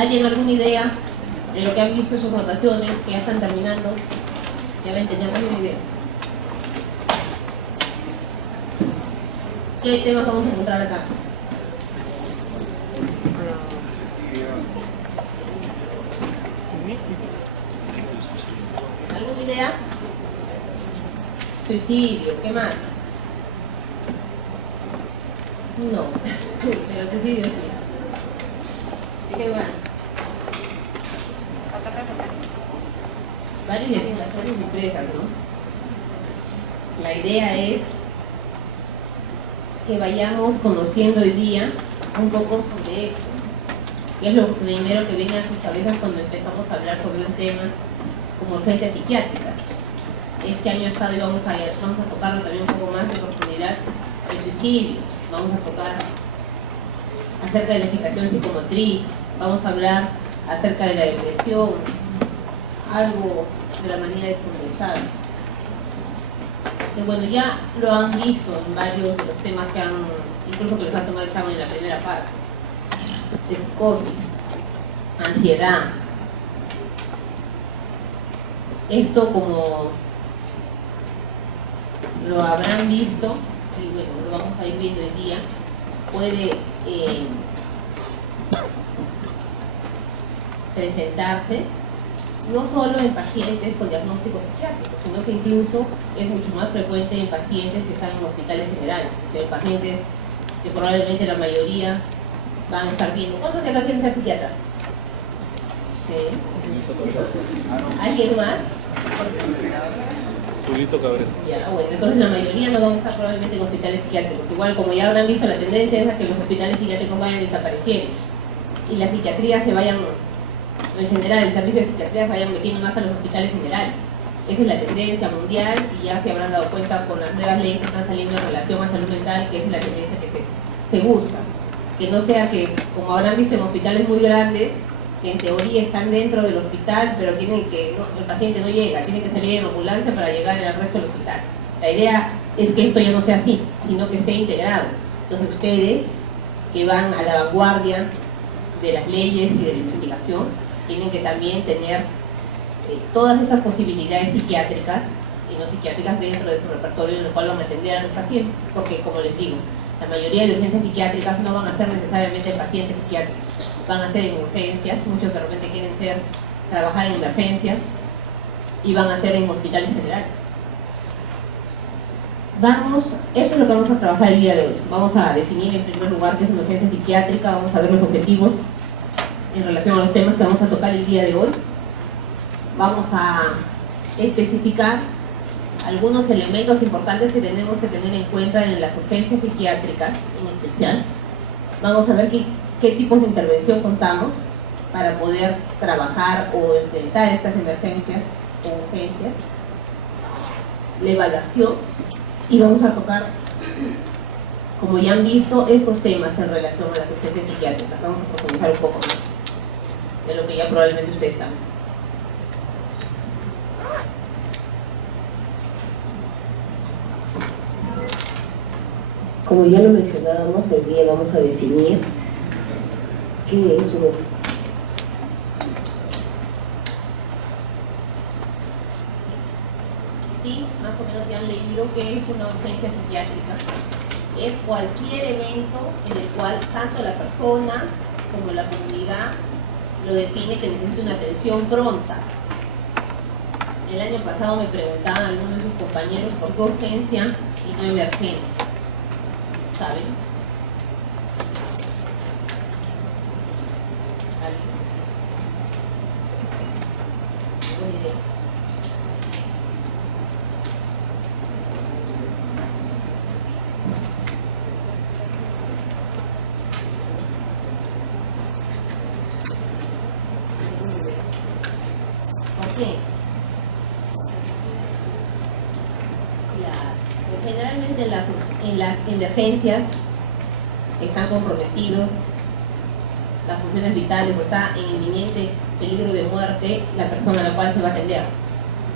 ¿Alguien alguna idea de lo que han visto en sus rotaciones, que ya están terminando? Ya ven, tener alguna idea. ¿Qué temas vamos a encontrar acá? ¿Alguna idea? Suicidio, ¿qué más? No, pero suicidio sí. ¿Qué más? Varios empresas, ¿no? La idea es que vayamos conociendo hoy día un poco sobre esto, que es lo primero que viene a sus cabezas cuando empezamos a hablar sobre un tema como urgencia psiquiátrica. Este año estado y vamos a tocarlo también un poco más de profundidad, el suicidio, vamos a tocar acerca de la agitación psicomotriz, vamos a hablar acerca de la depresión, algo de la manía descompensada. Que bueno, ya lo han visto en varios de los temas que han, incluso que les han tomado el examen en la primera parte. Psicosis, ansiedad. Esto, como lo habrán visto, y bueno, lo vamos a ir viendo hoy día, puede presentarse no solo en pacientes con diagnósticos psiquiátricos, sino que incluso es mucho más frecuente en pacientes que están en hospitales generales, en pacientes que probablemente la mayoría van a estar viendo. ¿Cuántos de acá quieren ser psiquiatras? Sí. ¿Alguien más? Julito Cabrera. Ya, bueno, entonces la mayoría no van a estar probablemente en hospitales psiquiátricos. Igual, como ya habrán visto, la tendencia es a que los hospitales psiquiátricos vayan desapareciendo y las psiquiatrías se vayan, en general, el servicio de psiquiatría se vayan metiendo más a los hospitales generales. Esa es la tendencia mundial y ya se habrán dado cuenta con las nuevas leyes que están saliendo en relación a salud mental, que es la tendencia que se busca. Que no sea que, como habrán visto en hospitales muy grandes, que en teoría están dentro del hospital, pero tienen que, el paciente no llega, tiene que salir en ambulancia para llegar al resto del hospital. La idea es que esto ya no sea así, sino que esté integrado. Entonces ustedes, que van a la vanguardia de las leyes y de la investigación, tienen que también tener todas estas posibilidades psiquiátricas y no psiquiátricas dentro de su repertorio, en el cual van a atender a los pacientes, porque como les digo, la mayoría de urgencias psiquiátricas no van a ser necesariamente pacientes psiquiátricos, van a ser en urgencias, muchos de repente quieren trabajar en emergencias y van a ser en hospitales generales. Eso es lo que vamos a trabajar el día de hoy. Vamos a definir en primer lugar qué es una urgencia psiquiátrica, vamos a ver los objetivos en relación a los temas que vamos a tocar el día de hoy. Vamos a especificar algunos elementos importantes que tenemos que tener en cuenta en las urgencias psiquiátricas en especial. Vamos a ver qué tipos de intervención contamos para poder trabajar o enfrentar estas emergencias o urgencias, la evaluación, y vamos a tocar, como ya han visto, estos temas en relación a las urgencias psiquiátricas. Vamos a profundizar un poco más de lo que ya probablemente ustedes saben. Como ya lo mencionábamos, hoy día vamos a definir qué es una. Sí, más o menos ya han leído qué es una urgencia psiquiátrica. Es cualquier evento en el cual tanto la persona como la comunidad lo define que necesita una atención pronta. El año pasado me preguntaban algunos de sus compañeros por qué urgencia y no emergencia. ¿Saben? ¿Alguien? Buena idea. ¿Por qué? Generalmente en las emergencias están comprometidos las funciones vitales o está en inminente peligro de muerte la persona a la cual se va a atender.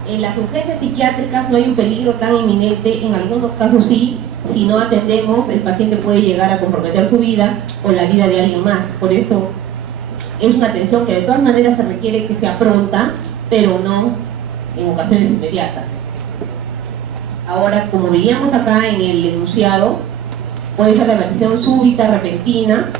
En las urgencias psiquiátricas no hay un peligro tan inminente, en algunos casos sí, si no atendemos el paciente puede llegar a comprometer su vida o la vida de alguien más. Por eso es una atención que de todas maneras se requiere que sea pronta, pero no en ocasiones inmediatas. Ahora, como veíamos acá en el enunciado, puede ser la versión súbita, repentina,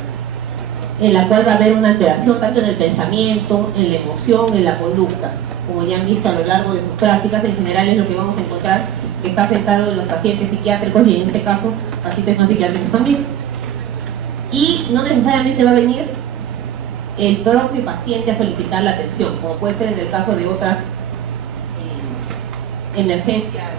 en la cual va a haber una alteración tanto en el pensamiento, en la emoción, en la conducta. Como ya han visto a lo largo de sus prácticas, en general es lo que vamos a encontrar que está afectado en los pacientes psiquiátricos y en este caso pacientes no psiquiátricos también. Y no necesariamente va a venir el propio paciente a solicitar la atención, como puede ser en el caso de otras emergencias.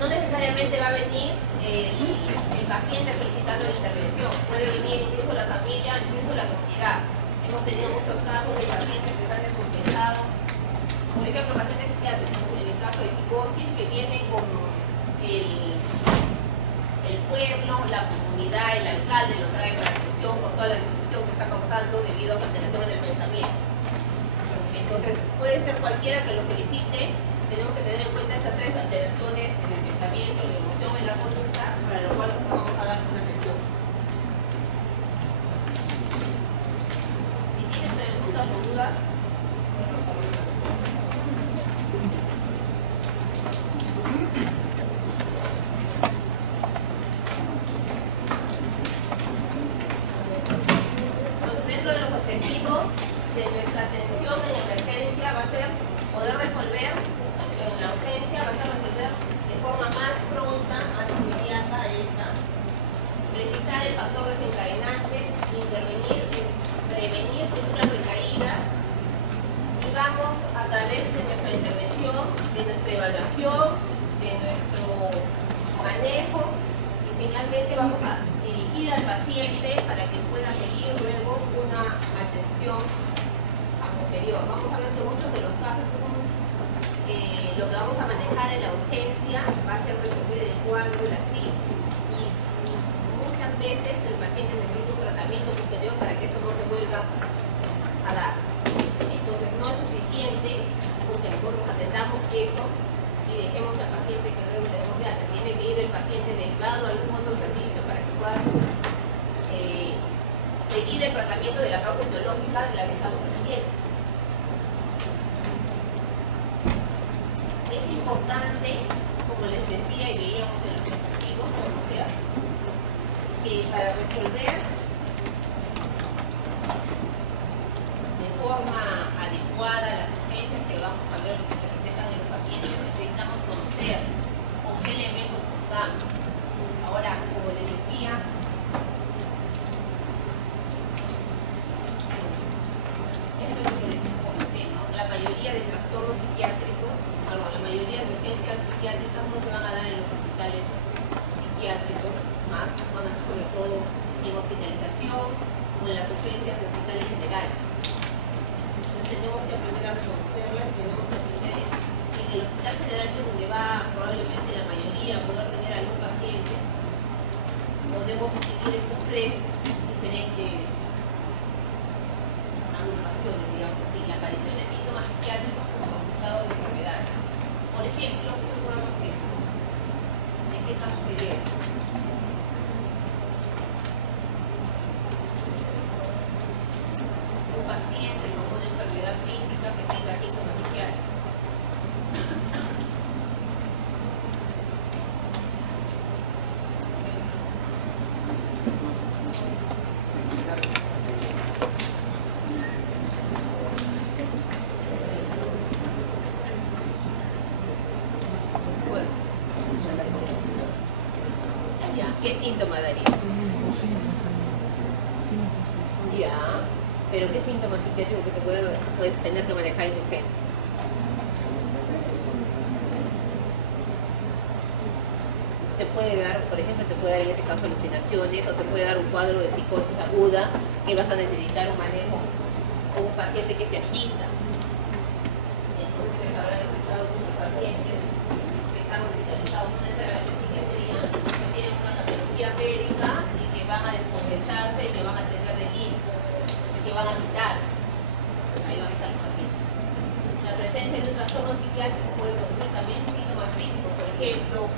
No necesariamente va a venir el paciente solicitando la intervención, puede venir incluso la familia, incluso la comunidad. Hemos tenido muchos casos de pacientes que están descompensados, por ejemplo, pacientes psiquiátricos, en el caso de psicosis, que vienen con el pueblo, la comunidad, el alcalde lo trae para atención por toda la discusión que está causando debido a la alteración del pensamiento. Entonces, puede ser cualquiera que lo solicite. Tenemos que tener en cuenta estas tres alteraciones en el pensamiento, en la emoción, en la conducta, para lo cual nosotros vamos a dar una atención. Si tienen preguntas o dudas, entonces, dentro de los objetivos de nuestra atención en emergencia va a ser poder resolver en la urgencia, va a ser resolver de forma más pronta, más inmediata esta, precisar el factor desencadenante, intervenir en prevenir futuras recaídas y vamos a través de nuestra intervención, de nuestra evaluación, de nuestro manejo y finalmente vamos a dirigir al paciente para que pueda seguir luego una atención a posterior. Vamos a ver que muchos de los casos lo que vamos a manejar en la urgencia va a ser resolver el cuadro de la crisis y muchas veces el paciente necesita un tratamiento posterior para que esto no se vuelva a dar. Entonces no es suficiente porque nosotros atendamos eso y dejemos al paciente que luego le demos de alta. Tiene que ir el paciente derivado a algún otro servicio para que pueda seguir el tratamiento de la causa etiológica de la que estamos atendiendo. Es importante, como les decía y veíamos en los objetivos, conocer que para resolver de forma adecuada las urgencias que vamos a ver lo que se presentan en los pacientes, necesitamos conocer con qué elementos contamos. Ahora, como les decía, esto es lo que les comenté, ¿no? La mayoría de trastornos psiquiátricos, la mayoría de urgencias psiquiátricas no se van a dar en los hospitales psiquiátricos, más, bueno, sobre todo en hospitalización o en las urgencias de hospitales generales. Entonces tenemos que aprender a reconocerlas, tenemos que aprender en el hospital general, que es donde va probablemente la mayoría a poder tener algún paciente, podemos distinguir estos tres diferentes agrupaciones, digamos así, la aparición de síntomas psiquiátricos como resultado de enfermedades. Por ejemplo, muy buen ejemplo. ¿En qué caso sería esto? Un paciente con una enfermedad física que tenga síntomas psiquiátricos. ¿Qué síntoma daría? Ya, pero ¿qué síntomas psiquiátricos que te puedes tener que manejar en urgencia? Te puede dar, por ejemplo, te puede dar en este caso alucinaciones, o te puede dar un cuadro de psicosis aguda que vas a necesitar un manejo, o un paciente que se agita. Entonces habrán escuchado muchos pacientes que están hospitalizados, no necesariamente en psiquiatría, que tienen una patología médica y que van a descompensarse y que van a tener delirio. van a quitar. Ahí van a estar los pacientes. La presencia de un trastorno psiquiátrico puede producir también síntomas físicos, por ejemplo,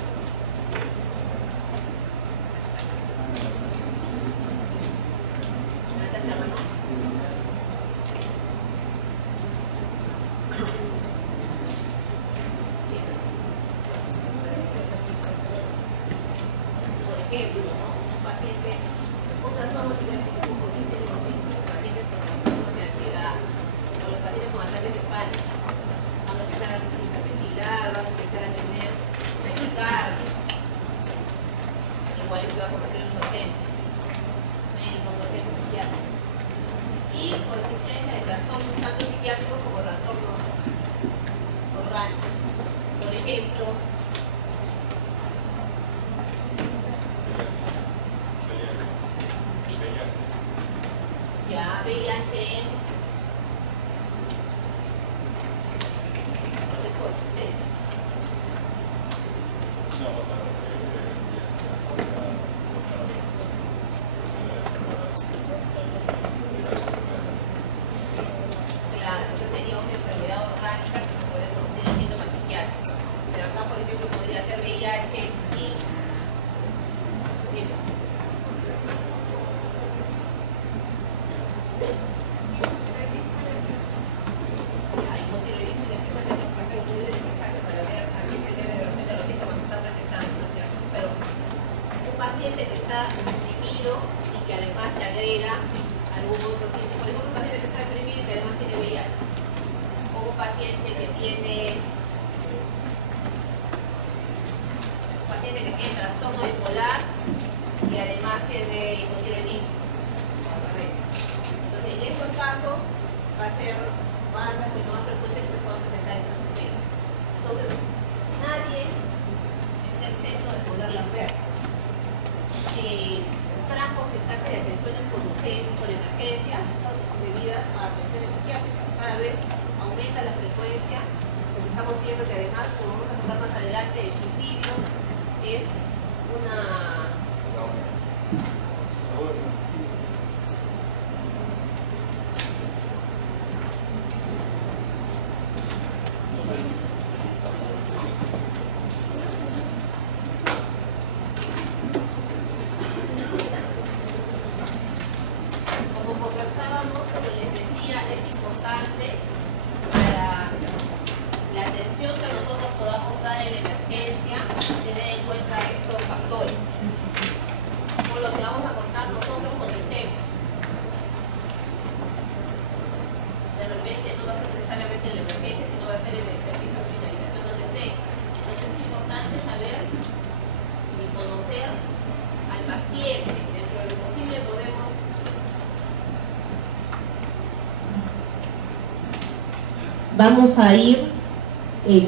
vamos a ir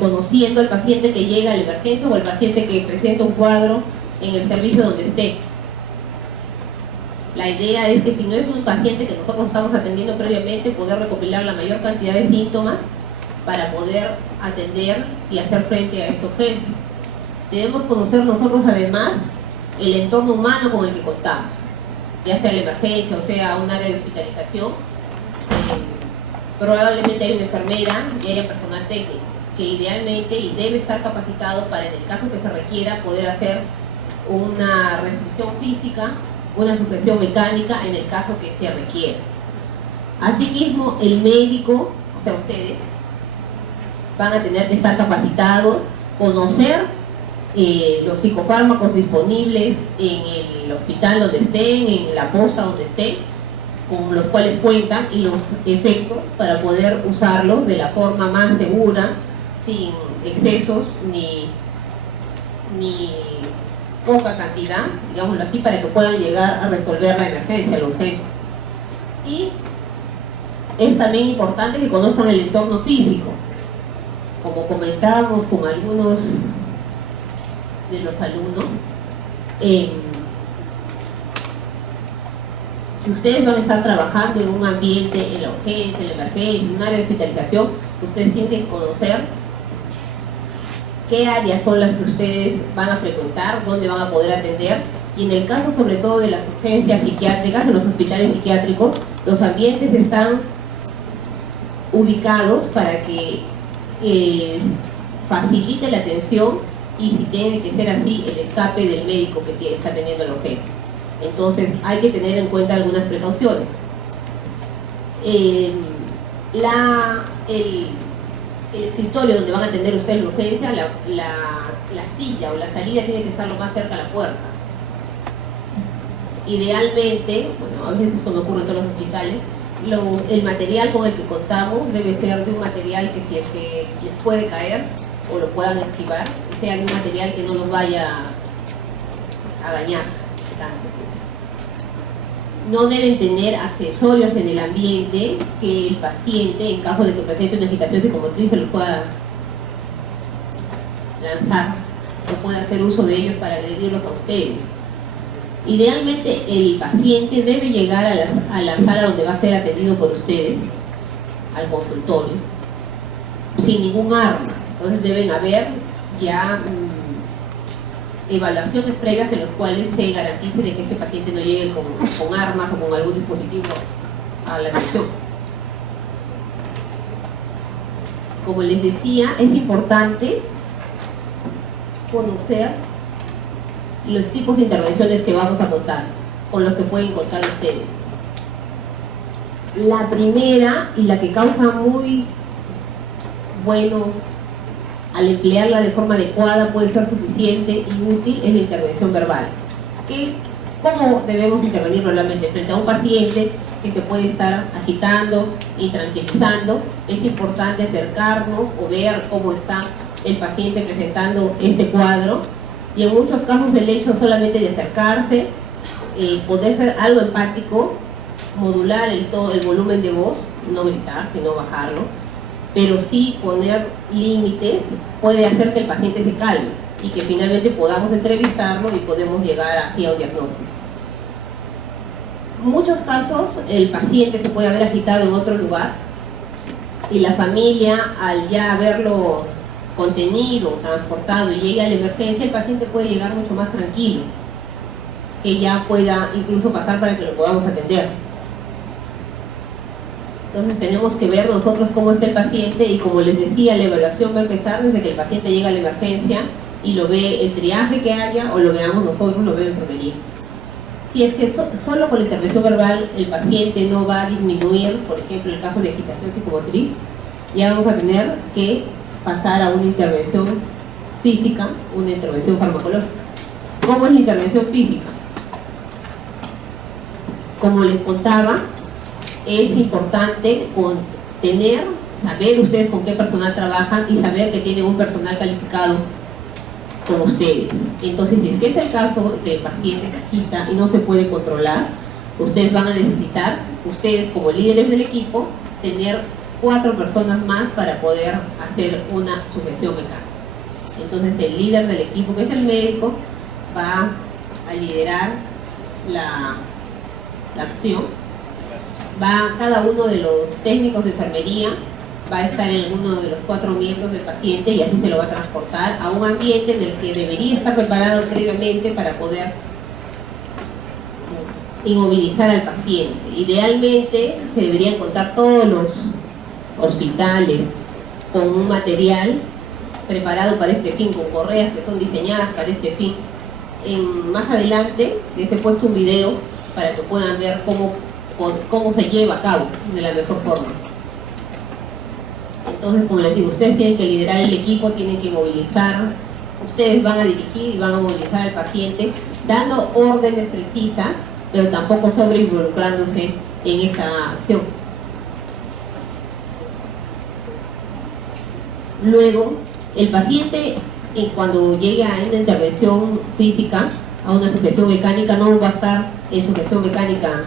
conociendo al paciente que llega a la emergencia o al paciente que presenta un cuadro en el servicio donde esté. La idea es que si no es un paciente que nosotros estamos atendiendo previamente, poder recopilar la mayor cantidad de síntomas para poder atender y hacer frente a esta urgencia. Debemos conocer nosotros además el entorno humano con el que contamos, ya sea la emergencia o sea un área de hospitalización. Probablemente hay una enfermera y haya personal técnico que idealmente y debe estar capacitado para, en el caso que se requiera, poder hacer una restricción física, una sujeción mecánica en el caso que se requiera. Asimismo, el médico, o sea ustedes, van a tener que estar capacitados, conocer los psicofármacos disponibles en el hospital donde estén, en la posta donde estén, con los cuales cuentan y los efectos para poder usarlos de la forma más segura, sin excesos ni poca cantidad, digámoslo así, para que puedan llegar a resolver la emergencia, la urgencia. Y es también importante que conozcan el entorno físico. Como comentábamos con algunos de los alumnos, si ustedes van a estar trabajando en un ambiente, en la urgencia, en la emergencia, en un área de hospitalización, ustedes tienen que conocer qué áreas son las que ustedes van a frecuentar, dónde van a poder atender, Y en el caso sobre todo de las urgencias psiquiátricas, en los hospitales psiquiátricos, los ambientes están ubicados para que facilite la atención y si tiene que ser así, el escape del médico que está teniendo la urgencia. Entonces hay que tener en cuenta algunas precauciones. El escritorio donde van a atender ustedes la urgencia, la silla o la salida tiene que estar lo más cerca a la puerta. Idealmente, bueno, a veces esto no ocurre en todos los hospitales, el material con el que contamos debe ser de un material que si es que les puede caer o lo puedan esquivar, sea de un material que no los vaya a dañar tanto. No deben tener accesorios en el ambiente que el paciente, en caso de que presente una agitación psicomotriz, se los pueda lanzar o pueda hacer uso de ellos para agredirlos a ustedes. Idealmente el paciente debe llegar a la sala donde va a ser atendido por ustedes, al consultorio, sin ningún arma. Entonces deben haber ya evaluaciones previas en las cuales se garantice de que este paciente no llegue con armas o con algún dispositivo a la atención. Como les decía, es importante conocer los tipos de intervenciones que vamos a contar, con los que pueden contar ustedes. La primera y la que causa muy bueno al emplearla de forma adecuada puede ser suficiente y útil es la intervención verbal. ¿Cómo debemos intervenir normalmente? Frente a un paciente que te puede estar agitando y tranquilizando, es importante acercarnos o ver cómo está el paciente presentando este cuadro. Y en muchos casos el hecho solamente de acercarse, poder ser algo empático, modular el volumen de voz, no gritar, sino bajarlo, pero sí poner límites puede hacer que el paciente se calme y que finalmente podamos entrevistarlo y podemos llegar así a un diagnóstico. En muchos casos el paciente se puede haber agitado en otro lugar y la familia, al ya haberlo contenido, transportado y llegue a la emergencia, el paciente puede llegar mucho más tranquilo, que ya pueda incluso pasar para que lo podamos atender. Entonces tenemos que ver nosotros cómo está el paciente y, como les decía, la evaluación va a empezar desde que el paciente llega a la emergencia y lo ve el triaje que haya o lo veamos nosotros, lo ve la enfermería. Si es que solo con la intervención verbal el paciente no va a disminuir, por ejemplo, el caso de agitación psicomotriz, ya vamos a tener que pasar a una intervención física, una intervención farmacológica. ¿Cómo es la intervención física? Como les contaba, es importante saber ustedes con qué personal trabajan y saber que tienen un personal calificado con ustedes. Entonces, si es que es el caso del paciente que agita y no se puede controlar, ustedes van a necesitar, ustedes como líderes del equipo, tener 4 personas más para poder hacer una sujeción mecánica. Entonces el líder del equipo, que es el médico, va a liderar la acción. Cada uno de los técnicos de enfermería va a estar en uno de los 4 miembros del paciente y así se lo va a transportar a un ambiente en el que debería estar preparado previamente para poder inmovilizar al paciente. Idealmente se deberían contar todos los hospitales con un material preparado para este fin, con correas que son diseñadas para este fin. Más adelante les he puesto un video para que puedan ver cómo se lleva a cabo de la mejor forma. Entonces, como les digo, ustedes tienen que liderar el equipo, tienen que movilizar, ustedes van a dirigir y van a movilizar al paciente, dando órdenes precisas, pero tampoco sobre involucrándose en esta acción. Luego, el paciente, cuando llegue a una intervención física, a una sujeción mecánica, no va a estar en sujeción mecánica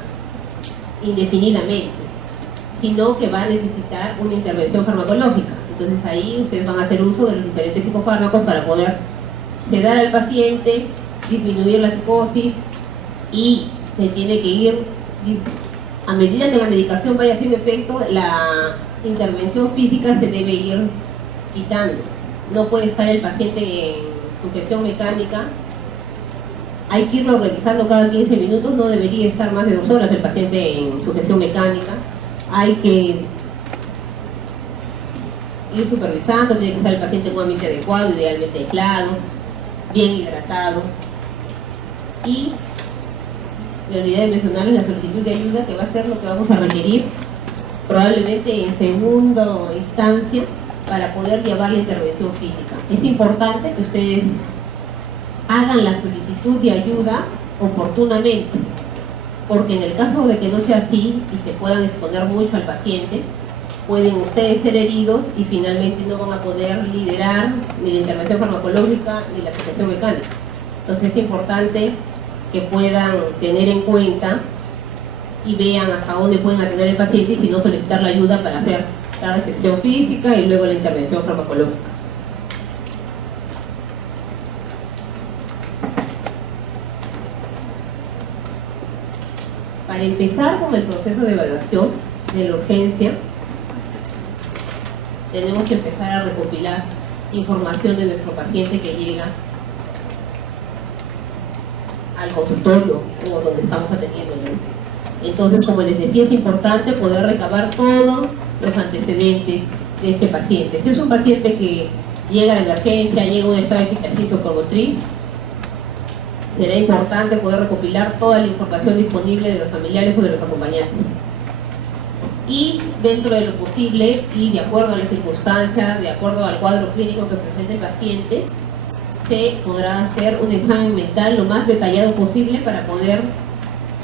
indefinidamente, sino que va a necesitar una intervención farmacológica. Entonces ahí ustedes van a hacer uso de los diferentes psicofármacos para poder sedar al paciente, disminuir la psicosis, y se tiene que ir, a medida que la medicación vaya haciendo efecto, la intervención física se debe ir quitando. No puede estar el paciente en sujeción mecánica hay que irlo revisando cada 15 minutos, no debería estar más de 2 horas el paciente en sujeción mecánica. Hay que ir supervisando, tiene que estar el paciente en un ambiente adecuado, idealmente aislado, bien hidratado. Y me olvidé de mencionarles la solicitud de ayuda, que va a ser lo que vamos a requerir probablemente en segunda instancia para poder llevar la intervención física. Es importante que ustedes hagan la solicitud de ayuda oportunamente, porque en el caso de que no sea así y se puedan exponer mucho al paciente, pueden ustedes ser heridos y finalmente no van a poder liderar ni la intervención farmacológica ni la sujeción mecánica. Entonces es importante que puedan tener en cuenta y vean hasta dónde pueden atender el paciente y si no solicitar la ayuda para hacer la restricción física y luego la intervención farmacológica. Para empezar con el proceso de evaluación de la urgencia, tenemos que empezar a recopilar información de nuestro paciente que llega al consultorio o donde estamos atendiendo. Entonces, como les decía, es importante poder recabar todos los antecedentes de este paciente. Si es un paciente que llega a la emergencia, llega a un estado de ejercicio psicomotriz, será importante poder recopilar toda la información disponible de los familiares o de los acompañantes. Y dentro de lo posible y de acuerdo a las circunstancias, de acuerdo al cuadro clínico que presenta el paciente, se podrá hacer un examen mental lo más detallado posible para poder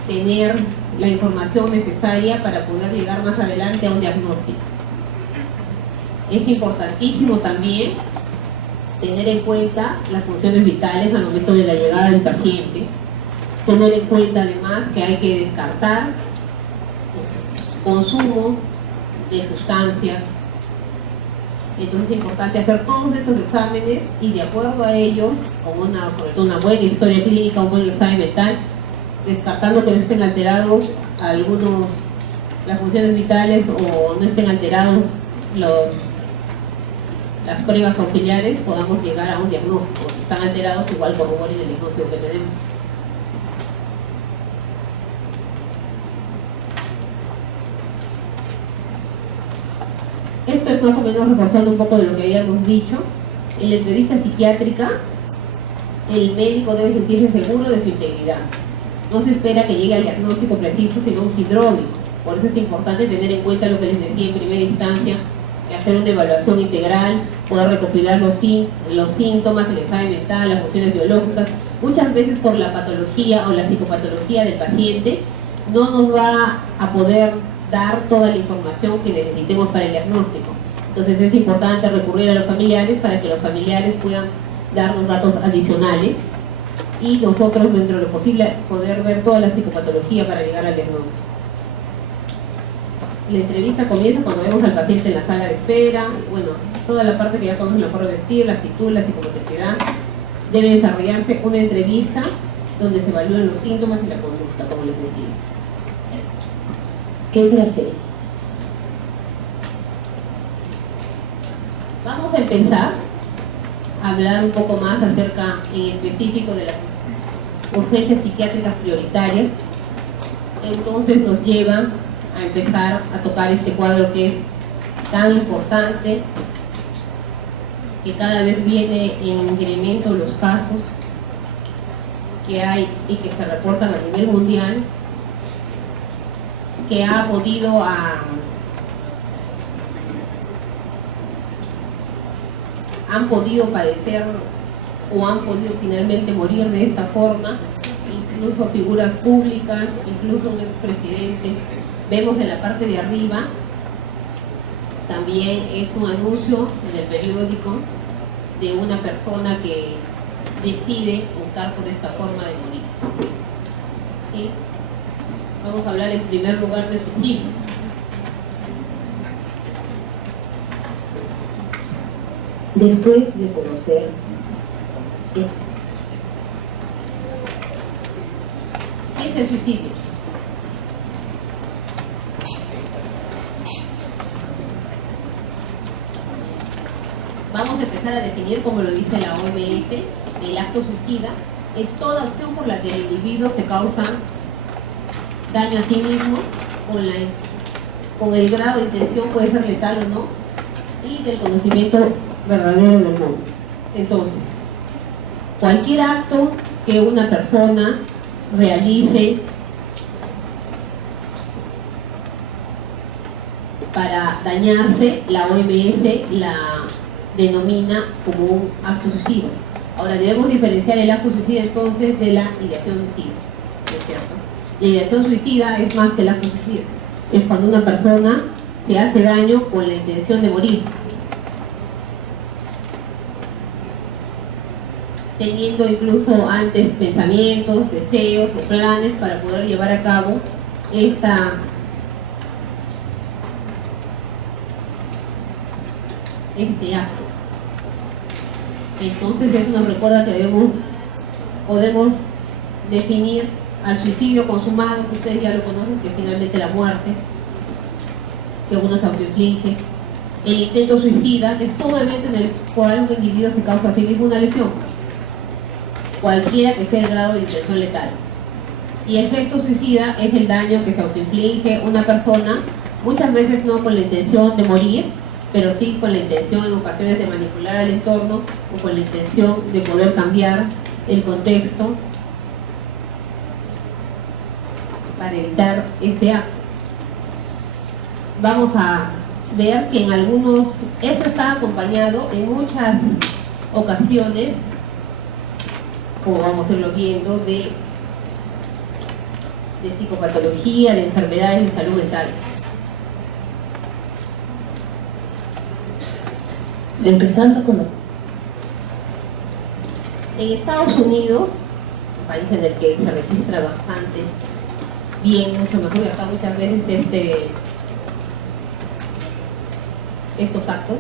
tener la información necesaria para poder llegar más adelante a un diagnóstico. Es importantísimo también tener en cuenta las funciones vitales al momento de la llegada del paciente, tener en cuenta además que hay que descartar consumo de sustancias. Entonces es importante hacer todos estos exámenes y de acuerdo a ellos, con sobre todo una buena historia clínica, un buen examen mental, descartando que no estén alterados las funciones vitales o no estén alterados las pruebas auxiliares, podamos llegar a un diagnóstico. Si están alterados, igual corroboren el diagnóstico que tenemos. Esto es más o menos reforzando un poco de lo que habíamos dicho. En la entrevista psiquiátrica, el médico debe sentirse seguro de su integridad. No se espera que llegue al diagnóstico preciso, sino un sindrómico. Por eso es importante tener en cuenta lo que les decía en primera instancia, hacer una evaluación integral, poder recopilar los síntomas, el examen mental, las funciones biológicas. Muchas veces por la patología o la psicopatología del paciente no nos va a poder dar toda la información que necesitemos para el diagnóstico. Entonces es importante recurrir a los familiares para que los familiares puedan darnos datos adicionales y nosotros, dentro de lo posible, poder ver toda la psicopatología para llegar al diagnóstico. La entrevista comienza cuando vemos al paciente en la sala de espera, bueno, toda la parte que ya conocen, la forma de vestir, la actitud, la psicomotricidad. Debe desarrollarse una entrevista donde se evalúen los síntomas y la conducta, como les decía. ¿Qué es la serie? Vamos a empezar a hablar un poco más acerca en específico de las urgencias psiquiátricas prioritarias. Entonces nos lleva a empezar a tocar este cuadro que es tan importante, que cada vez viene en incremento los casos que hay y que se reportan a nivel mundial, que han podido padecer o han podido finalmente morir de esta forma, incluso figuras públicas, incluso un expresidente. Vemos en la parte de arriba, también es un anuncio en el periódico de una persona que decide optar por esta forma de morir. ¿Sí? Vamos a hablar en primer lugar de suicidio. Después de conocer ¿qué es el suicidio? Vamos a empezar a definir, como lo dice la OMS, el acto suicida es toda acción por la que el individuo se causa daño a sí mismo con el grado de intención, puede ser letal o no, y del conocimiento verdadero del mundo. Entonces, cualquier acto que una persona realice para dañarse, la OMS la denomina como un acto suicida. Ahora, debemos diferenciar el acto suicida entonces de la ideación suicida, ¿no es cierto? La ideación suicida es más que el acto suicida. Es cuando una persona se hace daño con la intención de morir, teniendo incluso antes pensamientos, deseos o planes para poder llevar a cabo este acto. Entonces eso nos recuerda que podemos definir al suicidio consumado, que ustedes ya lo conocen, que es finalmente la muerte, que uno se autoinflige. El intento suicida, que es todo evento en el cual un individuo se causa a sí mismo una lesión, cualquiera que sea el grado de intención letal. Y el gesto suicida es el daño que se autoinflige una persona, muchas veces no con la intención de morir, pero sí con la intención en ocasiones de manipular al entorno o con la intención de poder cambiar el contexto para evitar este acto. Vamos a ver que en algunos, eso está acompañado en muchas ocasiones, como vamos a irlo viendo, de psicopatología, de enfermedades de salud mental. Empezando con los... En Estados Unidos, un país en el que se registra bastante bien, mucho mejor que acá muchas veces estos actos,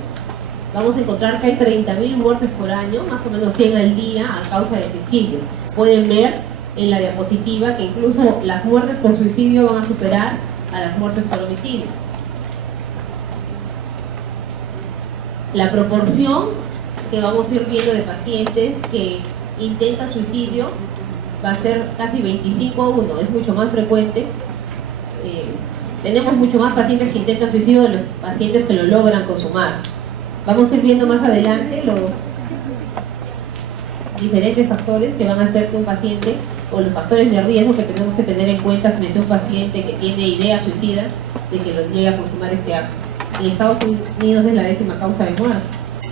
vamos a encontrar que hay 30.000 muertes por año, más o menos 100 al día, a causa de suicidio. Pueden ver en la diapositiva que incluso las muertes por suicidio van a superar a las muertes por homicidio. La proporción que vamos a ir viendo de pacientes que intentan suicidio va a ser casi 25-1, es mucho más frecuente. Tenemos mucho más pacientes que intentan suicidio de los pacientes que lo logran consumar. Vamos a ir viendo más adelante los diferentes factores que van a hacer que un paciente, o los factores de riesgo que tenemos que tener en cuenta frente a un paciente que tiene ideas suicidas de que lo llegue a consumar este acto. En Estados Unidos es la 10ª causa de muerte.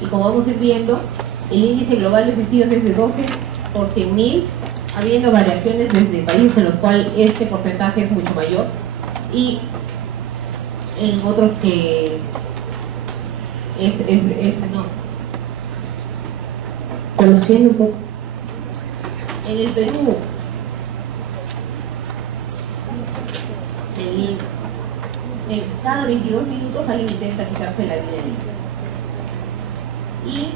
Y como vamos a ir viendo, el índice global de suicidios es de 12 por 100.000, habiendo variaciones desde países en los cuales este porcentaje es mucho mayor y en otros que es menor. Conociendo un poco. En el Perú, cada 22 minutos alguien intenta quitarse la vida en Lima. Y,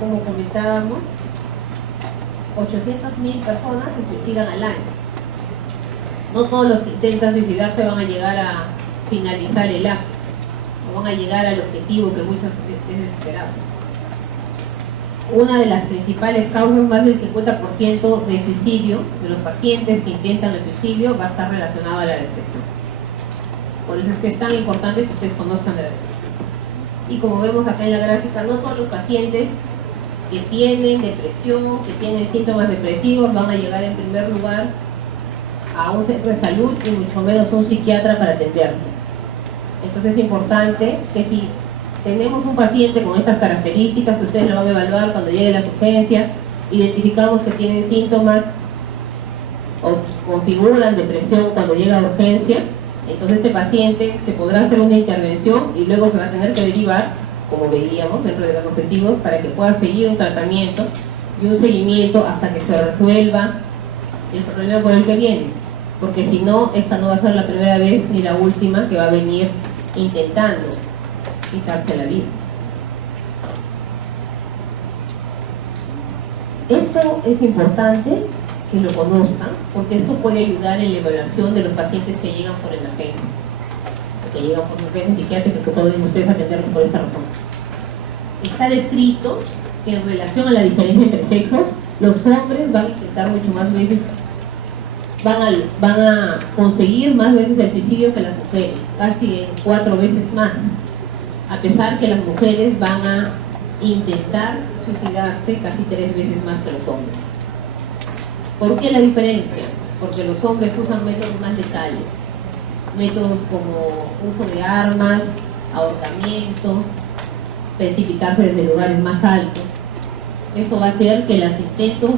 como comentábamos, 800.000 personas se suicidan al año. No todos los que intentan suicidarse van a llegar a finalizar el acto, no van a llegar al objetivo que muchas veces esperamos. Una de las principales causas, más del 50% de suicidio, de los pacientes que intentan el suicidio, va a estar relacionado a la depresión. Por eso es que es tan importante que ustedes conozcan de la depresión. Y como vemos acá en la gráfica, no todos los pacientes que tienen depresión, que tienen síntomas depresivos, van a llegar en primer lugar a un centro de salud y mucho menos a un psiquiatra para atenderse. Entonces es importante que si tenemos un paciente con estas características, que ustedes lo van a evaluar cuando lleguen las urgencias, identificamos que tienen síntomas o configuran depresión cuando llega a urgencia, entonces este paciente se podrá hacer una intervención y luego se va a tener que derivar, como veíamos dentro de los objetivos, para que pueda seguir un tratamiento y un seguimiento hasta que se resuelva el problema por el que viene, porque si no, esta no va a ser la primera vez ni la última que va a venir intentando quitarse la vida. Esto es importante que lo conozcan, porque esto puede ayudar en la evaluación de los pacientes que llegan por emergencia, que llegan por emergencia psiquiátrica, que pueden ustedes atenderlos por esta razón. Está descrito que en relación a la diferencia entre sexos, Los hombres van a intentar mucho más veces, van a conseguir más veces el suicidio que las mujeres, casi 4 veces más, a pesar que las mujeres van a intentar suicidarse casi 3 veces más que los hombres. ¿Por qué la diferencia? Porque los hombres usan métodos más letales, métodos como uso de armas, ahorcamiento, precipitarse desde lugares más altos. Eso va a hacer que los intentos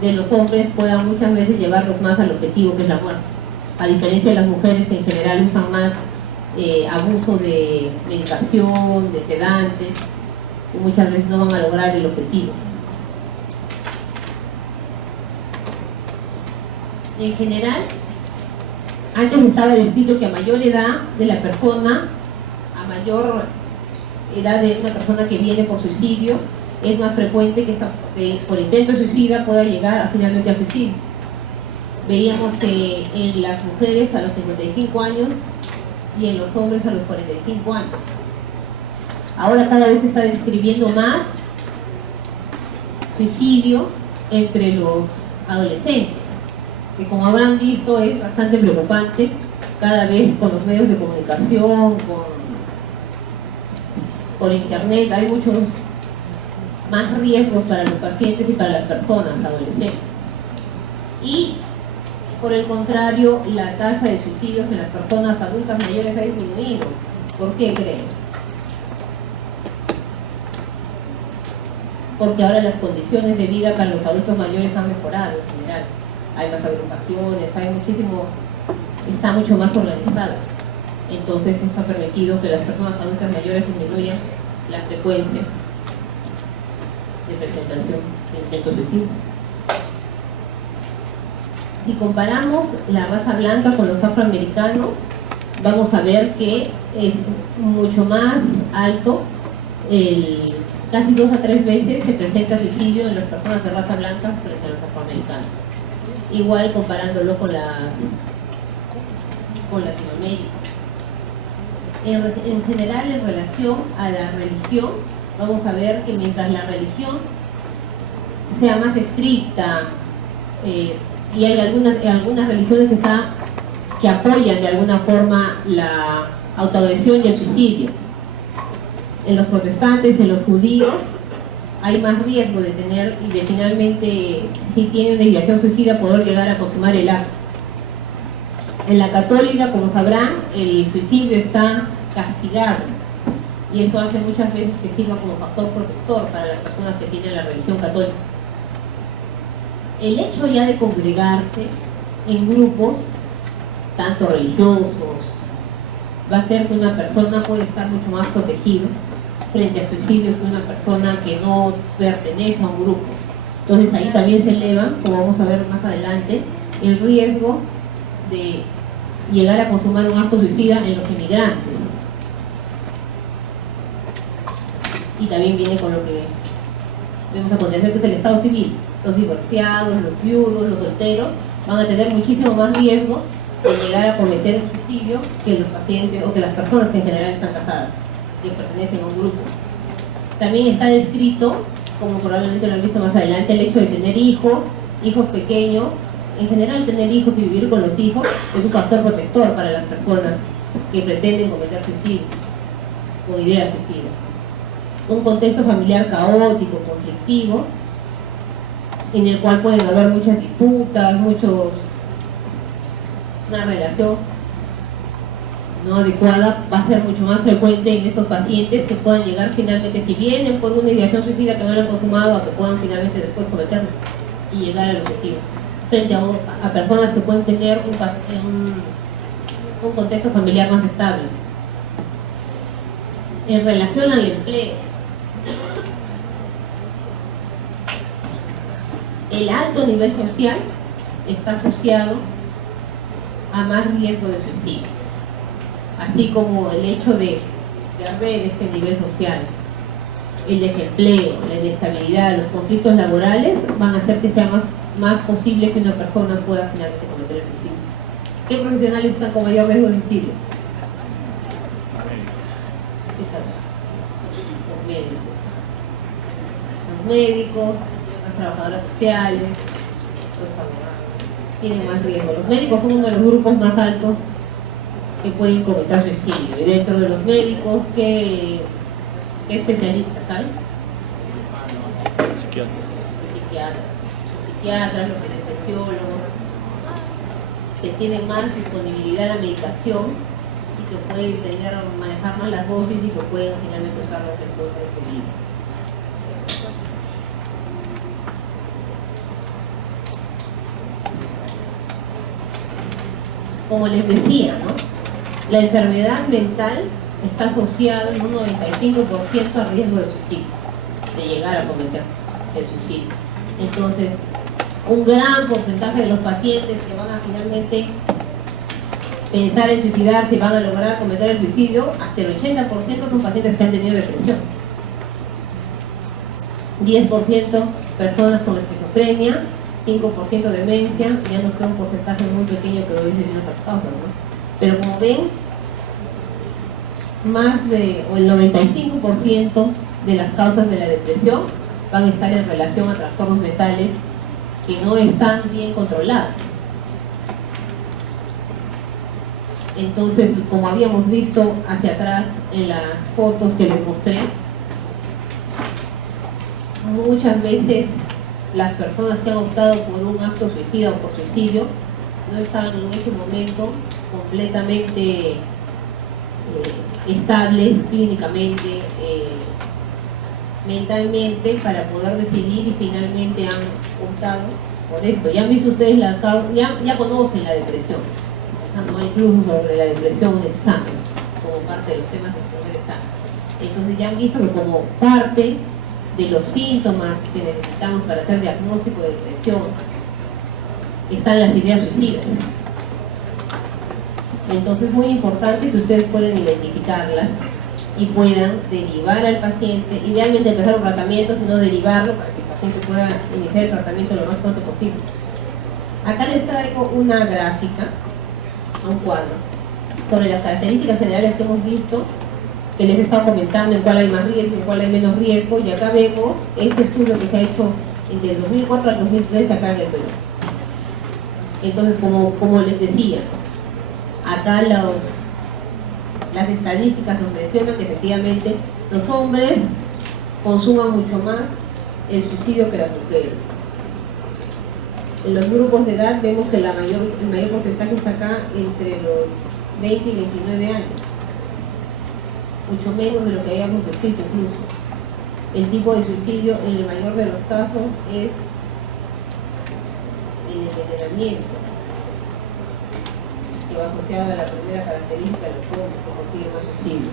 de los hombres puedan muchas veces llevarlos más al objetivo, que es la muerte, a diferencia de las mujeres, que en general usan más abuso de medicación, de sedantes, y muchas veces no van a lograr el objetivo. En general, antes estaba descrito que a mayor edad de la persona, a mayor edad de una persona que viene por suicidio, es más frecuente que por intento de suicida pueda llegar finalmente al suicidio. Veíamos que en las mujeres a los 55 años y en los hombres a los 45 años. Ahora cada vez se está describiendo más suicidio entre los adolescentes, que como habrán visto es bastante preocupante. Cada vez con los medios de comunicación, por internet, hay muchos más riesgos para los pacientes y para las personas adolescentes. Y por el contrario, la tasa de suicidios en las personas adultas mayores ha disminuido. ¿Por qué creen? Porque ahora las condiciones de vida para los adultos mayores han mejorado en general. Hay más agrupaciones, está mucho más organizado. Entonces eso ha permitido que las personas adultas mayores disminuyan la frecuencia de presentación de intentos suicidas. Si comparamos la raza blanca con los afroamericanos, vamos a ver que es mucho más alto, casi 2 a 3 veces se presenta suicidio en las personas de raza blanca frente a los afroamericanos. Igual comparándolo con Latinoamérica. En general, en relación a la religión, vamos a ver que mientras la religión sea más estricta, y hay algunas religiones que apoyan de alguna forma la autoagresión y el suicidio. En los protestantes, en los judíos, hay más riesgo de tener y de finalmente, si tiene una ideación suicida, poder llegar a consumar el acto. En la católica, como sabrán, el suicidio está castigado y eso hace muchas veces que sirva como factor protector para las personas que tienen la religión católica. El hecho ya de congregarse en grupos, tanto religiosos, va a hacer que una persona pueda estar mucho más protegida frente al suicidio que una persona que no pertenece a un grupo. Entonces ahí también se eleva, como vamos a ver más adelante, el riesgo de llegar a consumar un acto suicida en los inmigrantes. Y también viene con lo que vemos a continuación, que es el estado civil. Los divorciados, los viudos, los solteros van a tener muchísimo más riesgo de llegar a cometer un suicidio que los pacientes o que las personas que en general están casadas, que pertenecen a un grupo. También está descrito, como probablemente lo han visto más adelante, el hecho de tener hijos pequeños. En general, tener hijos y vivir con los hijos es un factor protector para las personas que pretenden cometer suicidio, con ideas suicidas. Un contexto familiar caótico, conflictivo, en el cual pueden haber muchas disputas, una relación no adecuada, va a ser mucho más frecuente en estos pacientes que puedan llegar finalmente, si vienen por una ideación suicida que no lo han consumado, a que puedan finalmente después cometerlo y llegar al objetivo, frente a personas que pueden tener un contexto familiar más estable. En relación al empleo, el alto nivel social está asociado a más riesgo de suicidio, así como el hecho de perder este nivel social, el desempleo, la inestabilidad, los conflictos laborales van a hacer que sea más posible que una persona pueda finalmente cometer el suicidio. ¿Qué profesionales están con mayor riesgo de suicidio? Los médicos. las trabajadoras sociales, los abogados, tienen más riesgo. Los médicos son uno de los grupos más altos que pueden cometer suicidio. Y dentro de los médicos, ¿qué especialistas hay? Psiquiatras, los anestesiólogos, que tienen más disponibilidad a la medicación y que pueden manejar más las dosis y que pueden finalmente usarlas después de su vida. Como les decía, ¿no? La enfermedad mental está asociada en un 95% a riesgo de suicidio, de llegar a cometer el suicidio. Entonces, un gran porcentaje de los pacientes que van a finalmente pensar en suicidarse y van a lograr cometer el suicidio, hasta el 80% son pacientes que han tenido depresión. 10% personas con esquizofrenia, 5% demencia, ya nos queda un porcentaje muy pequeño que hoy tiene otras causas, ¿no? Pero como ven, el 95% de las causas de la depresión van a estar en relación a trastornos mentales que no están bien controlados. Entonces, como habíamos visto hacia atrás en las fotos que les mostré, muchas veces las personas que han optado por un acto suicida o por suicidio no estaban en ese momento completamente estables clínicamente, mentalmente, para poder decidir, y finalmente han optado por esto. Ya han visto ustedes ya conocen la depresión, no incluso sobre la depresión un examen como parte de los temas del primer examen. Entonces ya han visto que como parte de los síntomas que necesitamos para hacer diagnóstico de depresión están las ideas suicidas. Entonces es muy importante que ustedes puedan identificarlas y puedan derivar al paciente, idealmente empezar un tratamiento, sino derivarlo para que el paciente pueda iniciar el tratamiento lo más pronto posible. Acá les traigo una gráfica, un cuadro, sobre las características generales que hemos visto, que les he estado comentando en cuál hay más riesgo, en cuál hay menos riesgo, y acá vemos este estudio que se ha hecho entre el 2004 al 2003 acá en el Perú. Entonces, como les decía, acá las estadísticas nos mencionan que efectivamente los hombres consuman mucho más el suicidio que las mujeres. En los grupos de edad vemos que el mayor porcentaje está acá entre los 20 y 29 años, mucho menos de lo que habíamos descrito incluso. El tipo de suicidio en el mayor de los casos es el envenenamiento, que va asociado a la primera característica de los hombres que consiguen más suicidio.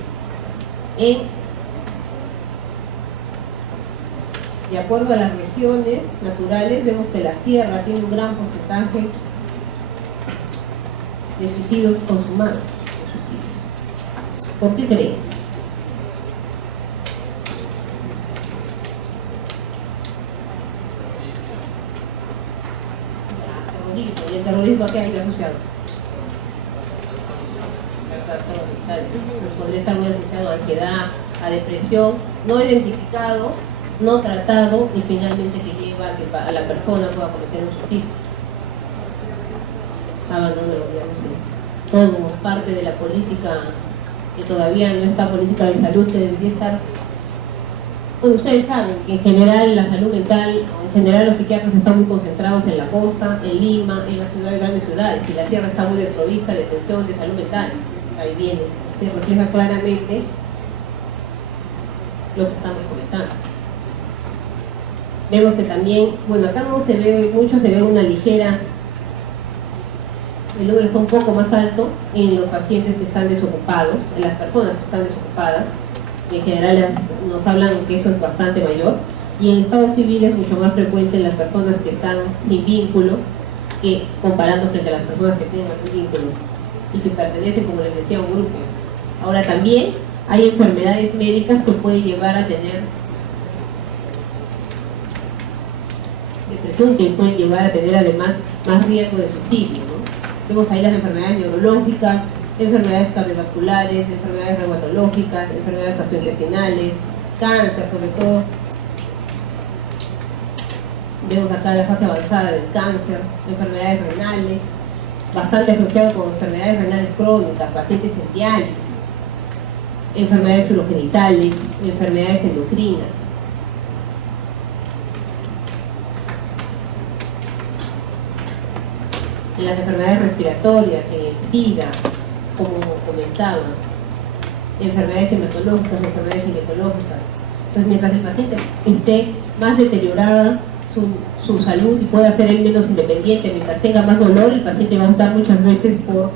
De acuerdo a las regiones naturales, vemos que la sierra tiene un gran porcentaje de suicidios consumados. ¿Por qué creen? Terrorismo. ¿Y el terrorismo a qué hay que asociado? Nos podría estar muy asociado a ansiedad, a depresión, no identificado, no tratado, y finalmente que lleva a que a la persona pueda cometer un suicidio. Abandono de los gobiernos, sí. Todo parte de la política, que todavía no está política de salud, que debería estar. Bueno, ustedes saben que en general la salud mental, en general los psiquiatras están muy concentrados en la costa, en Lima, en las ciudades, grandes ciudades, y la sierra está muy desprovista de atención de salud mental. Ahí viene, se refleja claramente lo que estamos comentando. Vemos que también, bueno, acá no se ve mucho, se ve una ligera, el número está un poco más alto en los pacientes que están desocupados, en las personas que están desocupadas, y en general nos hablan que eso es bastante mayor, y en estado civil es mucho más frecuente en las personas que están sin vínculo, que comparando frente a las personas que tienen algún vínculo y que pertenecen, como les decía, a un grupo. Ahora también hay enfermedades médicas que pueden llevar a tener depresión, que pueden llevar a tener además más riesgo de suicidio, ¿no? Vemos ahí las enfermedades neurológicas, enfermedades cardiovasculares, enfermedades reumatológicas, enfermedades gastrointestinales, cáncer sobre todo. Vemos acá la fase avanzada del cáncer, enfermedades renales, bastante asociado con enfermedades renales crónicas, pacientes en diálisis, enfermedades urogenitales, enfermedades endocrinas. En las enfermedades respiratorias, en el SIDA, como comentaba, enfermedades hematológicas, enfermedades ginecológicas. Entonces, mientras el paciente esté más deteriorada su salud y pueda ser él menos independiente, mientras tenga más dolor, el paciente va a optar muchas veces por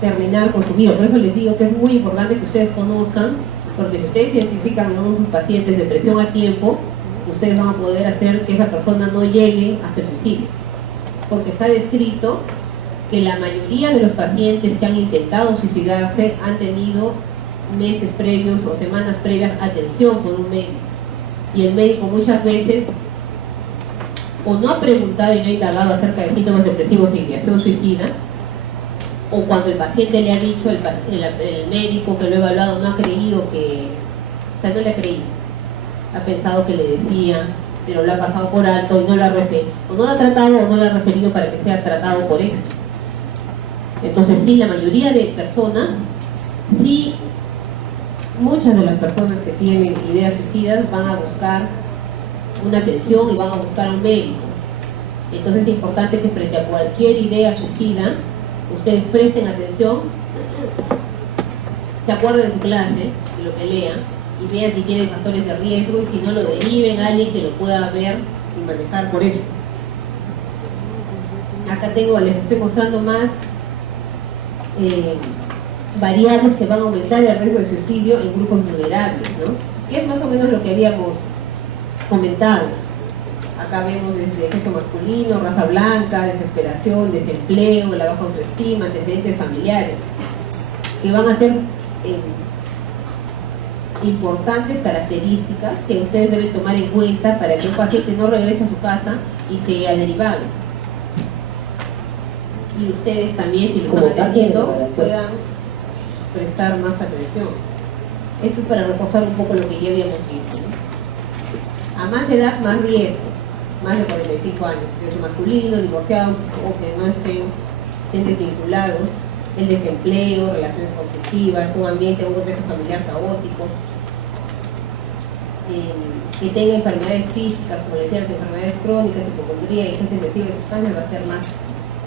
terminar con su vida. Por eso les digo que es muy importante que ustedes conozcan, porque si ustedes identifican a unos pacientes de depresión a tiempo, ustedes van a poder hacer que esa persona no llegue hasta el suicidio. Porque está descrito que la mayoría de los pacientes que han intentado suicidarse han tenido meses previos o semanas previas atención por un médico. Y el médico muchas veces o no ha preguntado y no ha indagado acerca de síntomas depresivos e ideación suicida, o cuando el paciente le ha dicho, el médico que lo ha evaluado no ha creído que, o sea, no le ha creído, ha pensado que le decía, pero lo ha pasado por alto y no lo ha referido, o no lo ha tratado o no lo ha referido para que sea tratado por esto. Entonces sí, la mayoría de personas, sí, muchas de las personas que tienen ideas suicidas van a buscar una atención y van a buscar a un médico. Entonces es importante que frente a cualquier idea suicida, ustedes presten atención, se acuerden de su clase, de lo que lean, y vean si tienen factores de riesgo y si no lo deriven a alguien que lo pueda ver y manejar por eso. Acá les estoy mostrando más variables que van a aumentar el riesgo de suicidio en grupos vulnerables, ¿no? Que es más o menos lo que habíamos comentado. Acá vemos desde sexo masculino, raza blanca, desesperación, desempleo, la baja autoestima, antecedentes familiares, que van a ser importantes características que ustedes deben tomar en cuenta para que un paciente no regrese a su casa y sea derivado. Y ustedes también, si lo están atendiendo, puedan prestar más atención. Esto es para reforzar un poco lo que ya habíamos visto, ¿no? A más edad, más riesgo, más de 45 años, sexo masculino, divorciados o que no estén desvinculados, el desempleo, relaciones conflictivas, un ambiente, un contexto familiar caótico, que tenga enfermedades físicas, como les decía, enfermedades crónicas, hipocondría y gente sensible de sustancias, va a ser más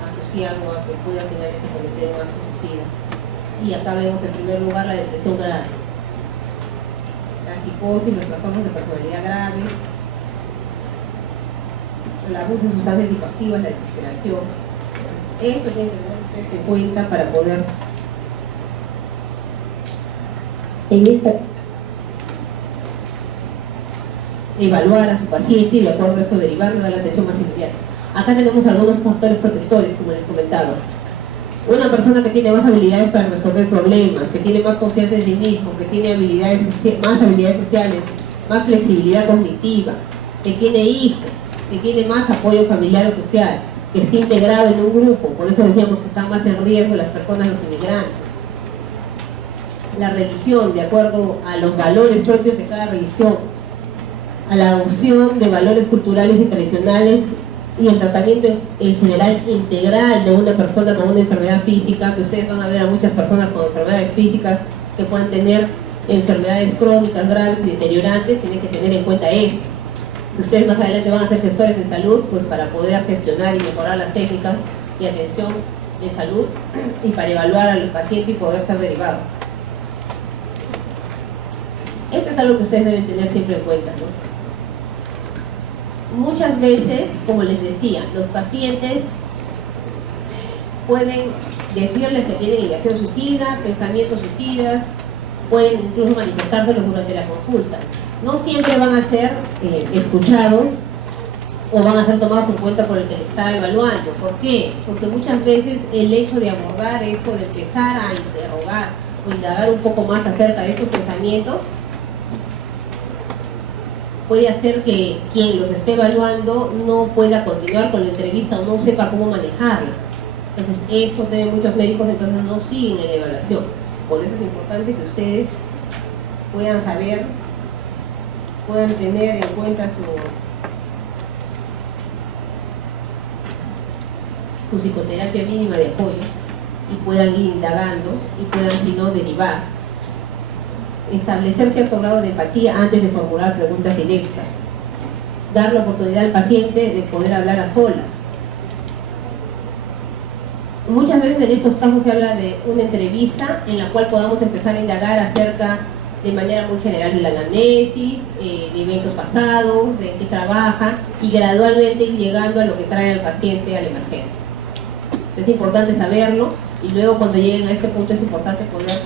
asociado a que pueda finalmente cometer un acto suicida. Y acá vemos en primer lugar la depresión grave, la psicosis, los trastornos de personalidad grave, el abuso de sustancias psicoactivas, la desesperación. Esto tiene que tener ustedes en cuenta para poder evaluar a su paciente y de acuerdo a eso derivarlo a la atención más inmediata. Acá tenemos algunos factores protectores, como les comentaba. Una persona que tiene más habilidades para resolver problemas, que tiene más confianza en sí mismo, que tiene más habilidades sociales, más flexibilidad cognitiva, que tiene hijos, que tiene más apoyo familiar o social, que está integrado en un grupo, por eso decíamos que están más en riesgo las personas, los inmigrantes. La religión, de acuerdo a los valores propios de cada religión, a la adopción de valores culturales y tradicionales y el tratamiento en general integral de una persona con una enfermedad física, que ustedes van a ver a muchas personas con enfermedades físicas que puedan tener enfermedades crónicas graves y deteriorantes, tienen que tener en cuenta esto. Si ustedes más adelante van a ser gestores en salud, pues para poder gestionar y mejorar las técnicas de atención en salud y para evaluar a los pacientes y poder ser derivados. Esto es algo que ustedes deben tener siempre en cuenta, ¿no? Muchas veces, como les decía, los pacientes pueden decirles que tienen ideación suicida, pensamientos suicidas, pueden incluso manifestárselos durante la consulta. No siempre van a ser escuchados o van a ser tomados en cuenta por el que les está evaluando. ¿Por qué? Porque muchas veces el hecho de abordar esto, de empezar a interrogar o indagar un poco más acerca de estos pensamientos, puede hacer que quien los esté evaluando no pueda continuar con la entrevista o no sepa cómo manejarla. Entonces, eso deben muchos médicos, entonces no siguen en la evaluación. Por eso es importante que ustedes puedan saber, puedan tener en cuenta su psicoterapia mínima de apoyo y puedan ir indagando y puedan, si no, derivar. Establecer cierto grado de empatía antes de formular preguntas directas. Dar la oportunidad al paciente de poder hablar a solas. Muchas veces en estos casos se habla de una entrevista en la cual podamos empezar a indagar acerca de manera muy general de la anamnesis, de eventos pasados, de qué trabaja y gradualmente ir llegando a lo que trae al paciente a la emergencia. Es importante saberlo y luego cuando lleguen a este punto es importante poder,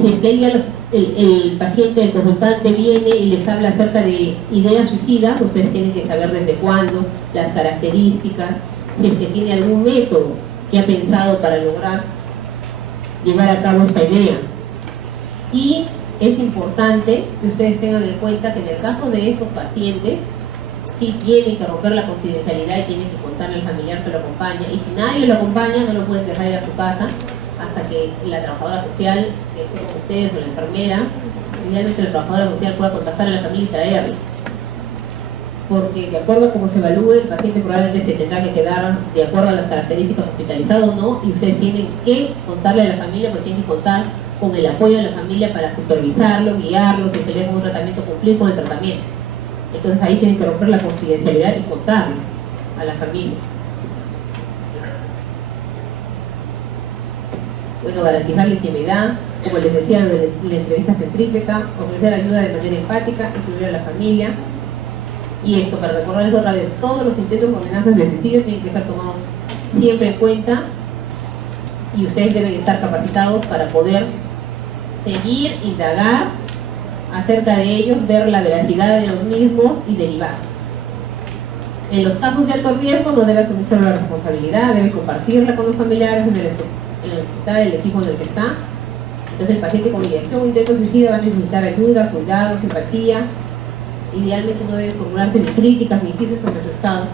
si es que el paciente, el consultante viene y les habla acerca de ideas suicidas, ustedes tienen que saber desde cuándo, las características, si es que tiene algún método que ha pensado para lograr llevar a cabo esta idea. Y es importante que ustedes tengan en cuenta que en el caso de estos pacientes, sí tienen que romper la confidencialidad y tienen que contarle al familiar que lo acompaña. Y si nadie lo acompaña, no lo pueden dejar ir a su casa hasta que la trabajadora social que esté con ustedes o la enfermera, idealmente la trabajadora social pueda contactar a la familia y traerlo. Porque de acuerdo a cómo se evalúe, el paciente probablemente se tendrá que quedar de acuerdo a las características hospitalizado o no, y ustedes tienen que contarle a la familia, porque tienen que contar con el apoyo de la familia para supervisarlo, guiarlo, si se le da un tratamiento, cumplir con el tratamiento. Entonces ahí tienen que romper la confidencialidad y contarle a la familia. Bueno, garantizar la intimidad, como les decía, la entrevista centrípeta, ofrecer ayuda de manera empática, incluir a la familia. Y esto, para recordarles otra vez, todos los intentos o amenazas de suicidio tienen que estar tomados siempre en cuenta y ustedes deben estar capacitados para poder seguir, indagar acerca de ellos, ver la veracidad de los mismos y derivar. En los casos de alto riesgo no debe asumir solo la responsabilidad, debe compartirla con los familiares en el hospital, el equipo en el que está. Entonces el paciente con ideación o intento suicida va a necesitar ayuda, cuidados, empatía. Idealmente no debe formularse ni críticas ni juicios sobre su estado.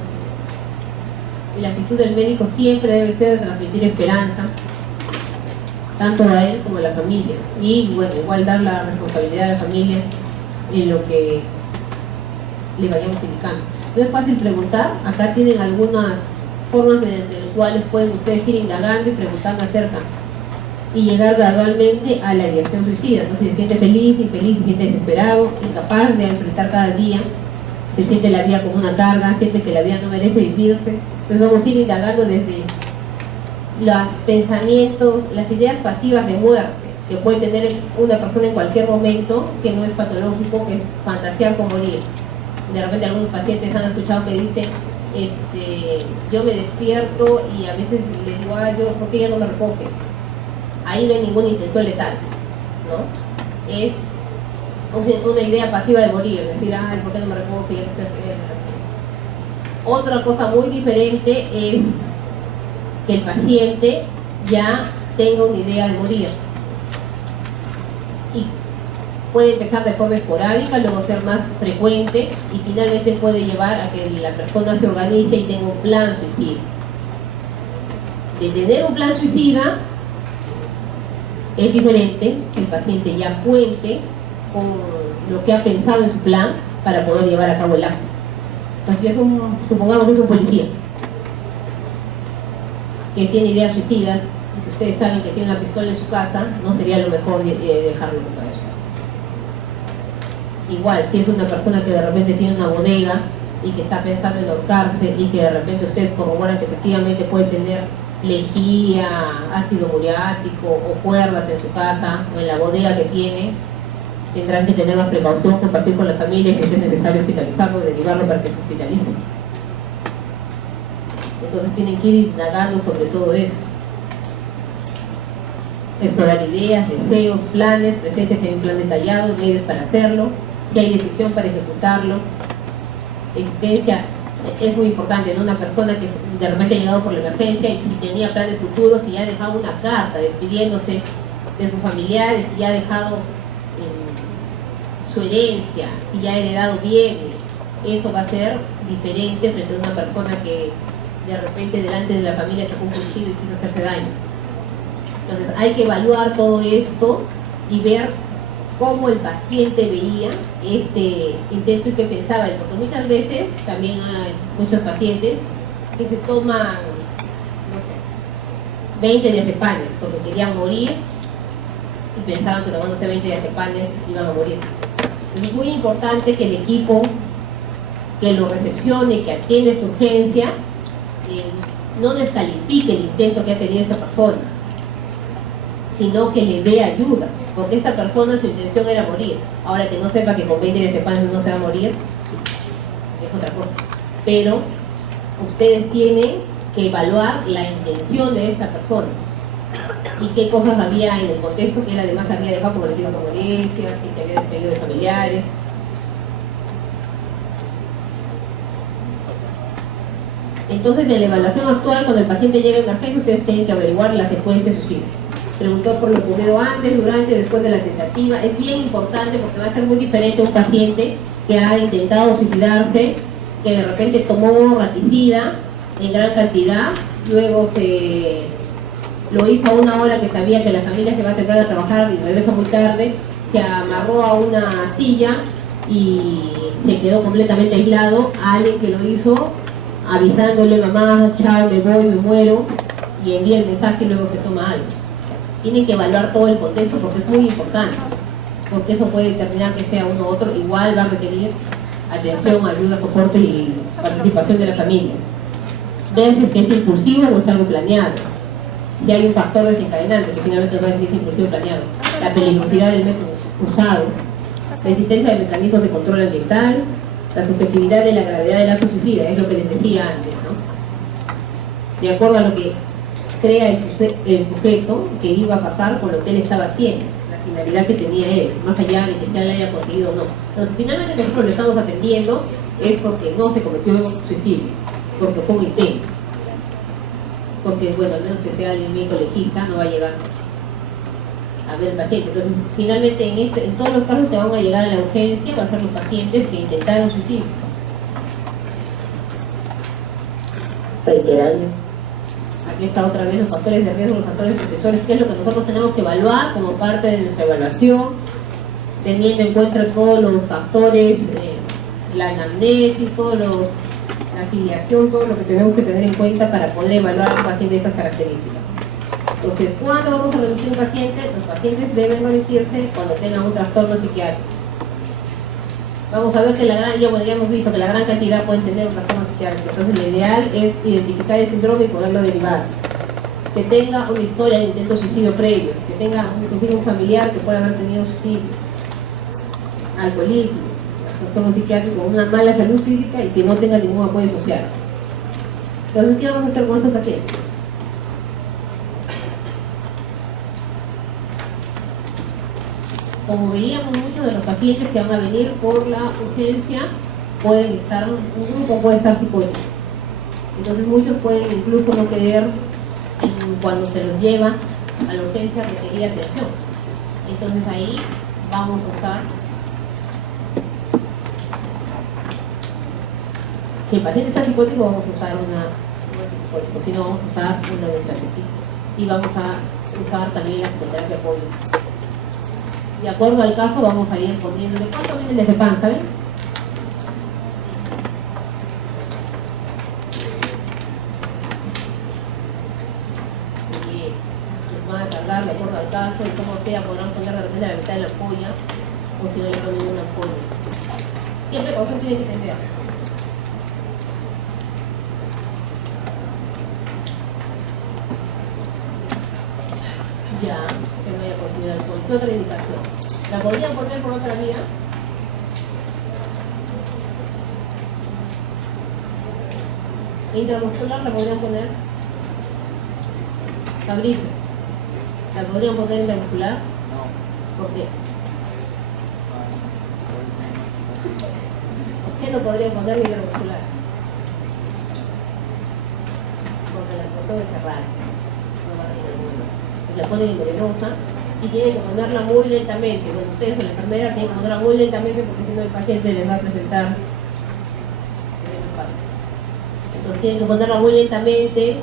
Y la actitud del médico siempre debe ser de transmitir esperanza, tanto a él como a la familia. Y bueno, igual dar la responsabilidad a la familia en lo que le vayamos indicando. No es fácil preguntar, acá tienen algunas formas mediante las cuales pueden ustedes ir indagando y preguntando acerca y llegar gradualmente a la ideación suicida. Entonces se siente feliz, infeliz, se siente desesperado, incapaz de enfrentar cada día, se siente la vida como una carga, siente que la vida no merece vivirse. Entonces vamos a ir indagando desde los pensamientos, las ideas pasivas de muerte que puede tener una persona en cualquier momento, que no es patológico, que es fantasear con morir. De repente algunos pacientes han escuchado que dicen, yo me despierto y a veces les digo, ¿por qué ya no me recoge? Ahí no hay ninguna intención letal, ¿no? Es una idea pasiva de morir, decir, ¿por qué no me recoge? Ya estoy enfermo. Otra cosa muy diferente es que el paciente ya tenga una idea de morir y puede empezar de forma esporádica, luego ser más frecuente y finalmente puede llevar a que la persona se organice y tenga un plan suicida. De tener un plan suicida es diferente que el paciente ya cuente con lo que ha pensado en su plan para poder llevar a cabo el acto. Entonces, supongamos que es un policía que tiene ideas suicidas y que ustedes saben que tiene una pistola en su casa, no sería lo mejor dejarlo saber. Igual, si es una persona que de repente tiene una bodega y que está pensando en ahorcarse y que de repente ustedes corroboran que efectivamente puede tener lejía, ácido muriático o cuerdas en su casa o en la bodega que tiene, tendrán que tener más precaución, compartir con la familia que es necesario hospitalizarlo y derivarlo para que se hospitalice. Entonces tienen que ir indagando sobre todo eso. Explorar ideas, deseos, planes, presentes en un plan detallado, medios para hacerlo, si hay decisión para ejecutarlo. Existencia es muy importante, ¿no? Una persona que de repente ha llegado por la emergencia y si tenía planes futuros y ya ha dejado una carta despidiéndose de sus familiares y ya ha dejado su herencia y ya ha heredado bienes, eso va a ser diferente frente a una persona que de repente delante de la familia sacó un cuchillo y quiso hacerse daño. Entonces hay que evaluar todo esto y ver cómo el paciente veía este intento y qué pensaba él, porque muchas veces también hay muchos pacientes que se toman, no sé, 20 diazepanes porque querían morir y pensaban que tomándose 20 diazepanes iban a morir. Entonces es muy importante que el equipo que lo recepcione, que atiende su urgencia, no descalifique el intento que ha tenido esta persona, sino que le dé ayuda, porque esta persona su intención era morir. Ahora que no sepa que con 20 diazepanes no se va a morir, es otra cosa. Pero ustedes tienen que evaluar la intención de esta persona y qué cosas había en el contexto que él además había dejado como retiro con molestias y que había despedido de familiares. Entonces, de la evaluación actual, cuando el paciente llega a emergencia, ustedes tienen que averiguar la secuencia de suicidio. Preguntó por lo ocurrido antes, durante, después de la tentativa. Es bien importante porque va a ser muy diferente un paciente que ha intentado suicidarse, que de repente tomó raticida en gran cantidad, luego lo hizo a una hora que sabía que la familia se va a temprano a trabajar y regresa muy tarde, se amarró a una silla y se quedó completamente aislado, a alguien que lo hizo avisándole: mamá, chao, me voy, me muero, y envía el mensaje y luego se toma algo. Tienen que evaluar todo el contexto porque es muy importante, porque eso puede determinar que sea uno u otro. Igual va a requerir atención, ayuda, soporte y participación de la familia. Ver si es impulsivo o es algo planeado. Si hay un factor desencadenante, que finalmente no es si es impulsivo o planeado. La peligrosidad del método usado, la existencia de mecanismos de control ambiental, la subjetividad de la gravedad del acto suicida, es lo que les decía antes, ¿no? De acuerdo a lo que crea el sujeto que iba a pasar con lo que él estaba haciendo, la finalidad que tenía él, más allá de que se le haya conseguido o no. Entonces, finalmente nosotros lo estamos atendiendo es porque no se cometió suicidio, porque fue un intento. Porque, bueno, al menos que sea el médico legista, no va a llegar a ver el paciente. Entonces, finalmente, en todos los casos que van a llegar a la urgencia, van a ser los pacientes que intentaron suicidio. Reiterando. Aquí está otra vez los factores de riesgo, los factores protectores, que es lo que nosotros tenemos que evaluar como parte de nuestra evaluación, teniendo en cuenta todos los factores, la anamnesis, la afiliación, todo lo que tenemos que tener en cuenta para poder evaluar a un paciente de estas características. Entonces, ¿cuándo vamos a remitir un paciente? Los pacientes deben remitirse cuando tengan un trastorno psiquiátrico. Vamos a ver que ya hemos visto que la gran cantidad pueden tener un trastorno psiquiátrico. Entonces, lo ideal es identificar el síndrome y poderlo derivar. Que tenga una historia de intento de suicidio previo, que tenga inclusive un familiar que pueda haber tenido suicidio, alcoholismo, trastorno psiquiátrico, una mala salud física y que no tenga ningún apoyo social. Entonces, ¿qué vamos a hacer con estos pacientes? Como veíamos, muchos de los pacientes que van a venir por la urgencia pueden estar, un grupo puede estar psicótico. Entonces muchos pueden incluso no querer, cuando se los lleva a la urgencia, requerir atención. Entonces ahí vamos a usar, si el paciente está psicótico, vamos a usar psicótico, si no, vamos a usar una benzodiazepina. Y vamos a usar también la psicoterapia apoyo. De acuerdo al caso vamos a ir poniendo de cuánto viene el diazepam, ¿saben? Y les van a cargar de acuerdo al caso y como sea podrán poner de repente la mitad de la ampolla o si no le ponen una ampolla. ¿Qué precaución tienen que tener? Ya, que no haya consumido alcohol. ¿Qué otra indicación? ¿La podrían poner por otra vía? Intramuscular la podrían poner. Fabricio, ¿la podrían poner intramuscular? ¿Por qué? ¿Por qué no podrían poner intramuscular? Porque la cortó de cerrar. No va a tener alguna. La ponen intravenosa y tienen que ponerla muy lentamente. Bueno, ustedes o la enfermera tienen que ponerla muy lentamente porque si no el paciente les va a presentar. Entonces tienen que ponerla muy lentamente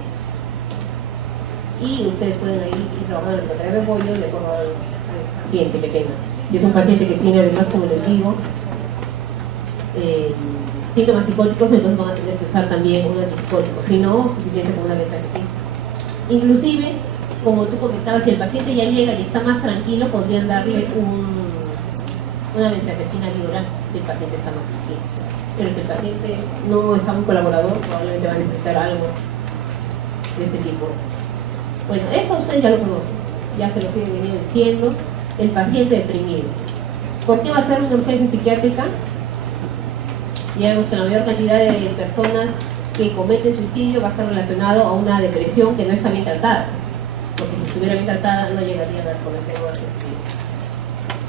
y ustedes pueden ahí ir trabajando el psicoterapia de apoyo de acuerdo al paciente que tengan. Si es un paciente que tiene además, como les digo, síntomas psicóticos, entonces van a tener que usar también un antipsicótico, si no, suficiente con una benzodiazepina. Inclusive, como tú comentabas, si el paciente ya llega y está más tranquilo, podrían darle una benzodiazepina bioral si el paciente está más tranquilo. Pero si el paciente no está muy colaborador, probablemente va a necesitar algo de este tipo. Bueno, eso ustedes ya lo conocen, ya se lo he venido diciendo. El paciente deprimido. ¿Por qué va a ser una urgencia psiquiátrica? Ya vemos que la mayor cantidad de personas que cometen suicidio va a estar relacionado a una depresión que no está bien tratada, porque si estuviera bien tratada no llegaría a cometer un suicidio.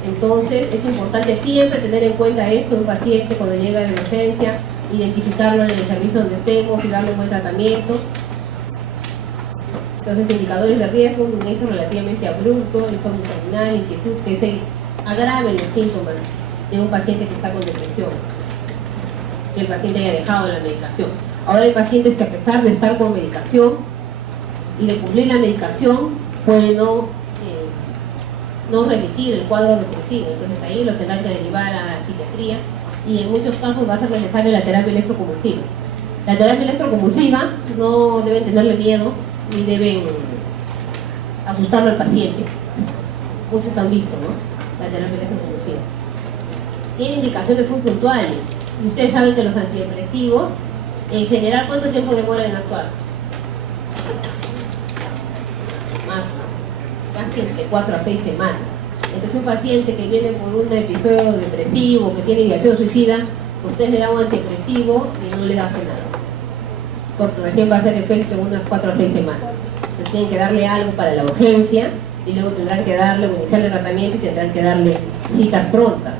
Entonces es importante siempre tener en cuenta esto en un paciente cuando llega a la emergencia, identificarlo en el servicio donde estemos y darle un buen tratamiento. Entonces, indicadores de riesgo: un inicio relativamente abrupto, insomnio terminal, inquietud, que se agraven los síntomas de un paciente que está con depresión, que el paciente haya dejado la medicación. Ahora hay pacientes que, a pesar de estar con medicación y de cumplir la medicación, puede no remitir el cuadro depresivo. Entonces ahí lo tendrán que derivar a psiquiatría y en muchos casos va a ser necesaria la terapia electroconvulsiva. La terapia electroconvulsiva no deben tenerle miedo ni deben asustarlo al paciente. Muchos han visto, ¿no? La terapia electroconvulsiva tiene indicaciones muy puntuales. Y ustedes saben que los antidepresivos, en general, ¿cuánto tiempo demoran en actuar? Más, casi entre 4 a 6 semanas. Entonces, un paciente que viene por un episodio depresivo, que tiene ideación suicida, ustedes le dan un antidepresivo y no le dan nada, porque recién va a hacer efecto en unas 4 a 6 semanas. Entonces tienen que darle algo para la urgencia y luego tendrán que darle, iniciar el tratamiento y tendrán que darle citas prontas.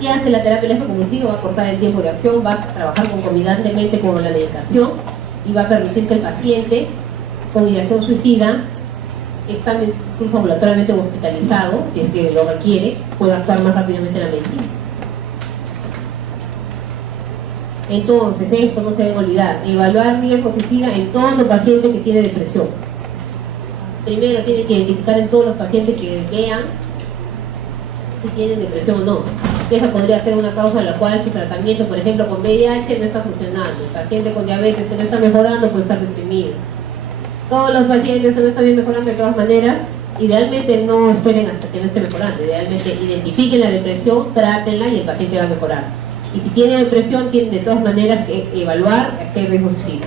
¿Qué hace la terapia electroconvulsiva? Va a cortar el tiempo de acción, va a trabajar concomitantemente con la medicación y va a permitir que el paciente con ideación suicida, estando incluso ambulatoriamente hospitalizado, si es que lo requiere, pueda actuar más rápidamente en la medicina. Entonces, eso no se deben olvidar: evaluar riesgo suicida en todo paciente que tiene depresión. Primero tienen que identificar en todos los pacientes que vean si tienen depresión o no. Esa podría ser una causa de la cual su tratamiento, por ejemplo, con VIH no está funcionando. El paciente con diabetes que no está mejorando puede estar deprimido. Todos los pacientes que no están bien mejorando, de todas maneras, idealmente no esperen hasta que no esté mejorando. Idealmente identifiquen la depresión, trátenla y el paciente va a mejorar. Y si tiene depresión, tienen de todas maneras que evaluar si hay riesgo suicida.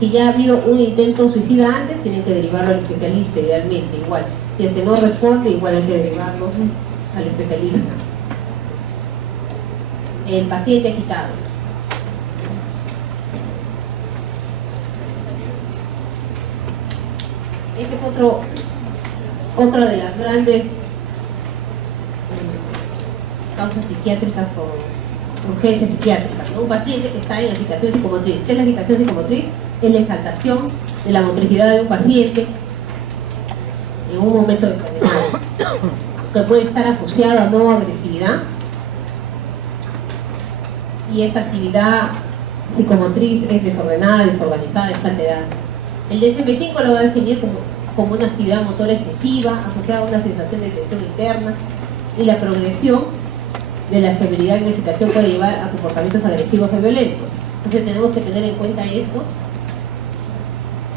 Si ya ha habido un intento suicida antes, tienen que derivarlo al especialista, idealmente, igual. Si el que no responde, igual hay que derivarlo al especialista. El paciente agitado. Este es otra de las grandes causas psiquiátricas o urgencias psiquiátricas, ¿no? Un paciente que está en agitación psicomotriz. ¿Qué es la agitación psicomotriz? Es la exaltación de la motricidad de un paciente en un momento determinado, que puede estar asociado a no agresividad, y esta actividad psicomotriz es desordenada, desorganizada, está alterada. El DSM-5 lo va a definir como una actividad motora excesiva asociada a una sensación de tensión interna, y la progresión de la severidad y la excitación puede llevar a comportamientos agresivos y violentos. Entonces tenemos que tener en cuenta esto,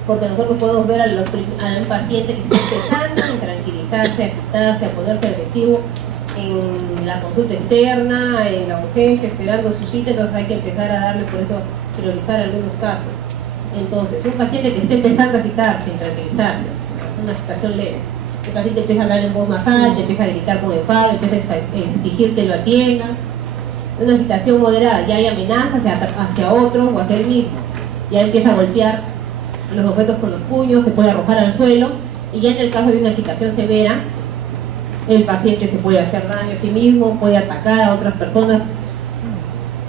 porque nosotros podemos ver a un paciente que está empezando a tranquilizarse, a agitarse, a ponerse agresivo en la consulta externa, en la urgencia, esperando su cita. Entonces hay que empezar a darle, por eso priorizar algunos casos. Entonces, un paciente que esté empezando a agitarse, sin tranquilizarse, una agitación leve, el paciente empieza a hablar en voz más alta, empieza a gritar con enfado, empieza a exigir que lo atiendan. Una agitación moderada, ya hay amenazas hacia otros o hacia él mismo, ya empieza a golpear los objetos con los puños, se puede arrojar al suelo, y ya en el caso de una agitación severa, el paciente se puede hacer daño a sí mismo, puede atacar a otras personas,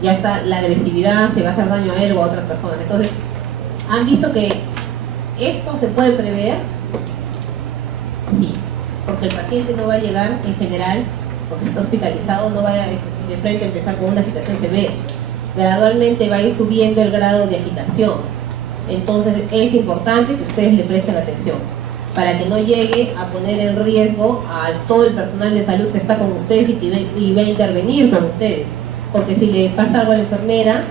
ya está la agresividad, se va a hacer daño a él o a otras personas. Entonces, ¿han visto que esto se puede prever? Sí, porque el paciente no va a llegar en general, o si está hospitalizado, no va de frente a empezar con una agitación severa. Gradualmente va a ir subiendo el grado de agitación. Entonces es importante que ustedes le presten atención para que no llegue a poner en riesgo a todo el personal de salud que está con ustedes y va a intervenir con ustedes. Porque si le pasa algo a la enfermera,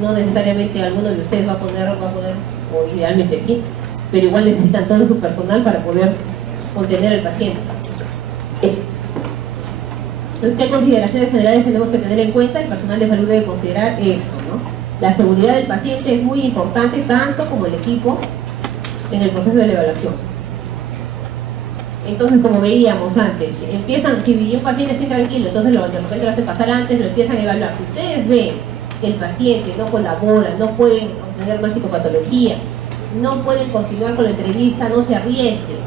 no necesariamente alguno de ustedes va a poder, o idealmente sí, pero igual necesitan todo su personal para poder contener al paciente. Entonces, ¿qué consideraciones generales tenemos que tener en cuenta? El personal de salud debe considerar esto, ¿no? La seguridad del paciente es muy importante, tanto como el equipo en el proceso de la evaluación. Entonces, como veíamos antes, si un paciente está tranquilo, entonces de repente lo hace pasar antes, lo empiezan a evaluar. Si ustedes ven que el paciente no colabora, no pueden obtener más psicopatología, no pueden continuar con la entrevista, no se arriesguen.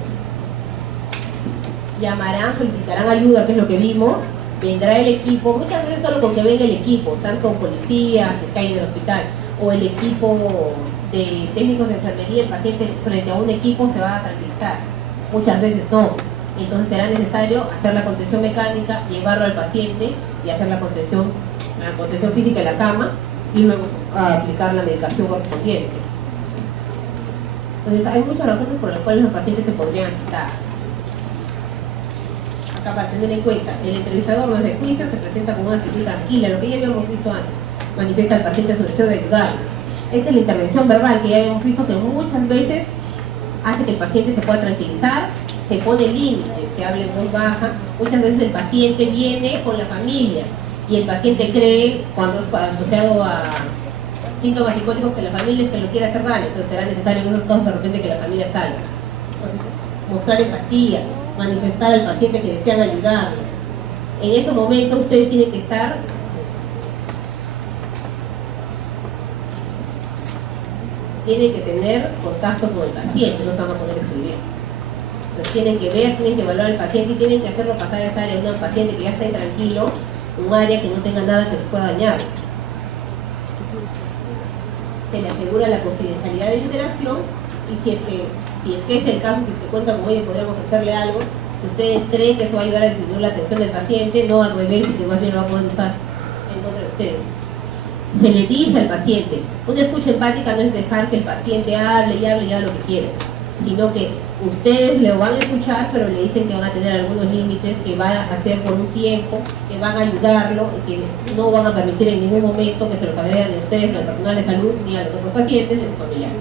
Llamarán, solicitarán ayuda, que es lo que vimos, vendrá el equipo, muchas veces solo con que venga el equipo, tanto policías, que caen en el hospital, o el equipo de técnicos de enfermería, el paciente frente a un equipo se va a tranquilizar. Muchas veces no. Entonces será necesario hacer la contención mecánica, llevarlo al paciente y hacer la contención física en la cama y luego aplicar la medicación correspondiente. Entonces hay muchas razones por las cuales los pacientes se podrían quitar. Acá para tener en cuenta, el entrevistador no es de juicio, se presenta con una actitud tranquila, lo que ya habíamos visto antes, manifiesta al paciente su deseo de ayudarlo. Esta es la intervención verbal que ya habíamos visto que muchas veces hace que el paciente se pueda tranquilizar, se pone límites, se habla en voz baja. Muchas veces el paciente viene con la familia y el paciente cree, cuando es asociado a síntomas psicóticos, que la familia es que lo quiere hacer daño, entonces será necesario en esos casos de repente que la familia salga. Entonces, mostrar empatía, manifestar al paciente que desean ayudarlo. En esos momentos ustedes tienen que estar tienen que tener contacto con el paciente, no se van a poder escribir. Entonces tienen que ver, tienen que evaluar al paciente y tienen que hacerlo pasar a esa área de un paciente que ya está intranquilo, un área que no tenga nada que les pueda dañar. Se le asegura la confidencialidad de la interacción y si es que es el caso, si se cuenta con ello y podríamos ofrecerle algo, si ustedes creen que eso va a ayudar a disminuir la atención del paciente, no al revés, y que más bien lo va a poder usar en contra de ustedes. Se le dice al paciente, una escucha empática no es dejar que el paciente hable y haga lo que quiere, sino que ustedes lo van a escuchar, pero le dicen que van a tener algunos límites, que van a hacer por un tiempo, que van a ayudarlo y que no van a permitir en ningún momento que se los agredan a ustedes, ni al personal de salud, ni a los otros pacientes, ni a sus familiares.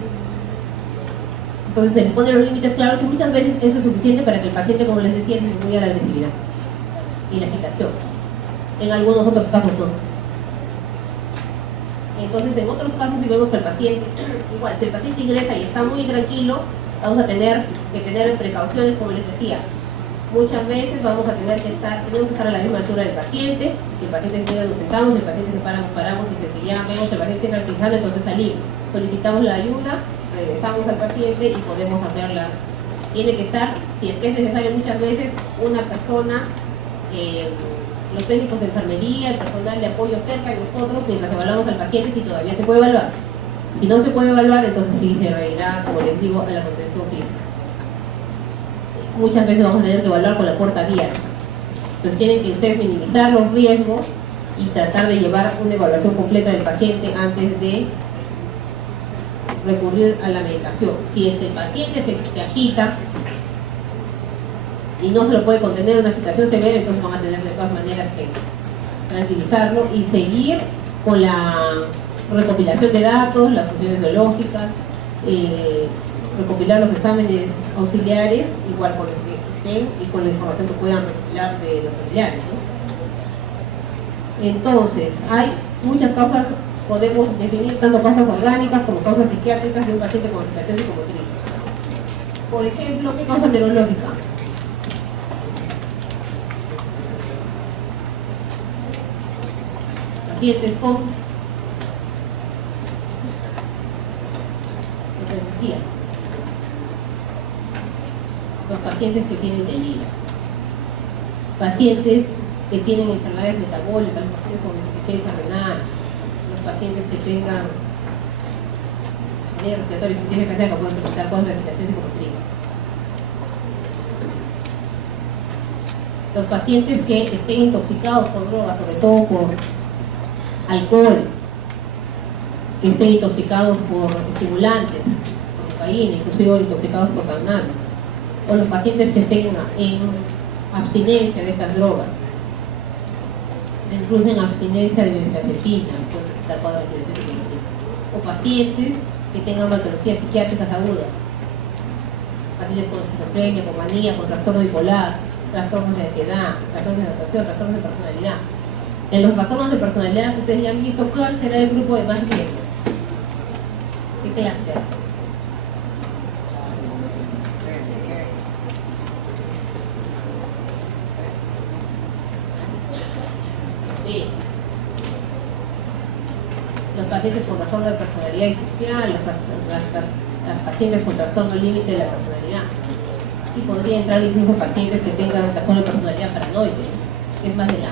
Entonces se les ponen los límites claros y muchas veces eso es suficiente para que el paciente, como les decía, disminuya la agresividad y la agitación. En algunos otros casos no. Entonces, en otros casos, si vemos que el paciente, igual, si el paciente ingresa y está muy tranquilo, vamos a tener que tener precauciones, como les decía. Muchas veces tenemos que estar a la misma altura del paciente, si el paciente se nos sentamos, si el paciente se para, nos paramos, y si ya vemos que el paciente está tranquilizando, entonces salimos. Solicitamos la ayuda, regresamos al paciente y podemos hablarla. Tiene que estar, si es que es necesario muchas veces, una persona, los técnicos de enfermería, el personal de apoyo cerca de nosotros mientras evaluamos al paciente si todavía se puede evaluar. Si no se puede evaluar, entonces sí se reirá, como les digo, a la contención física. Muchas veces vamos a tener que evaluar con la puerta abierta. Entonces tienen que ustedes minimizar los riesgos y tratar de llevar una evaluación completa del paciente antes de recurrir a la medicación. Si el paciente se agita y no se lo puede contener una agitación severa, entonces van a tener de todas maneras que tranquilizarlo y seguir con la recopilación de datos, las funciones biológicas, recopilar los exámenes auxiliares, igual con los que estén y con la información que puedan recopilar de los familiares, ¿no? Entonces, hay muchas causas, podemos definir tanto causas orgánicas como causas psiquiátricas de un paciente con agitación psicomotriz. Por ejemplo, ¿qué causa neurológica? Pacientes con los pacientes que tienen delirio, pacientes que tienen enfermedades metabólicas, los pacientes con insuficiencia renal, los pacientes que tengan insuficiencia respiratoria, insuficiencia cardíaca, pueden presentar cosas de agitación psicomotriz. Los pacientes que estén intoxicados por drogas, sobre todo por alcohol, que estén intoxicados por estimulantes, por cocaína, inclusive intoxicados por cannabis, o los pacientes que estén en abstinencia de estas drogas, incluso en abstinencia de benzodiazepina, o pacientes que tengan patologías psiquiátricas agudas, pacientes con esquizofrenia, con manía, con trastorno bipolar, trastornos de ansiedad, trastornos de adaptación, trastornos de personalidad. En los trastornos de personalidad que ustedes ya han visto, ¿cuál será el grupo de más riesgo? ¿Qué clúster? Bien. Los pacientes con trastorno de personalidad disocial, las pacientes con trastorno límite de la personalidad. Y podría entrar incluso pacientes que tengan trastorno de personalidad paranoide, ¿no? Que es más de la.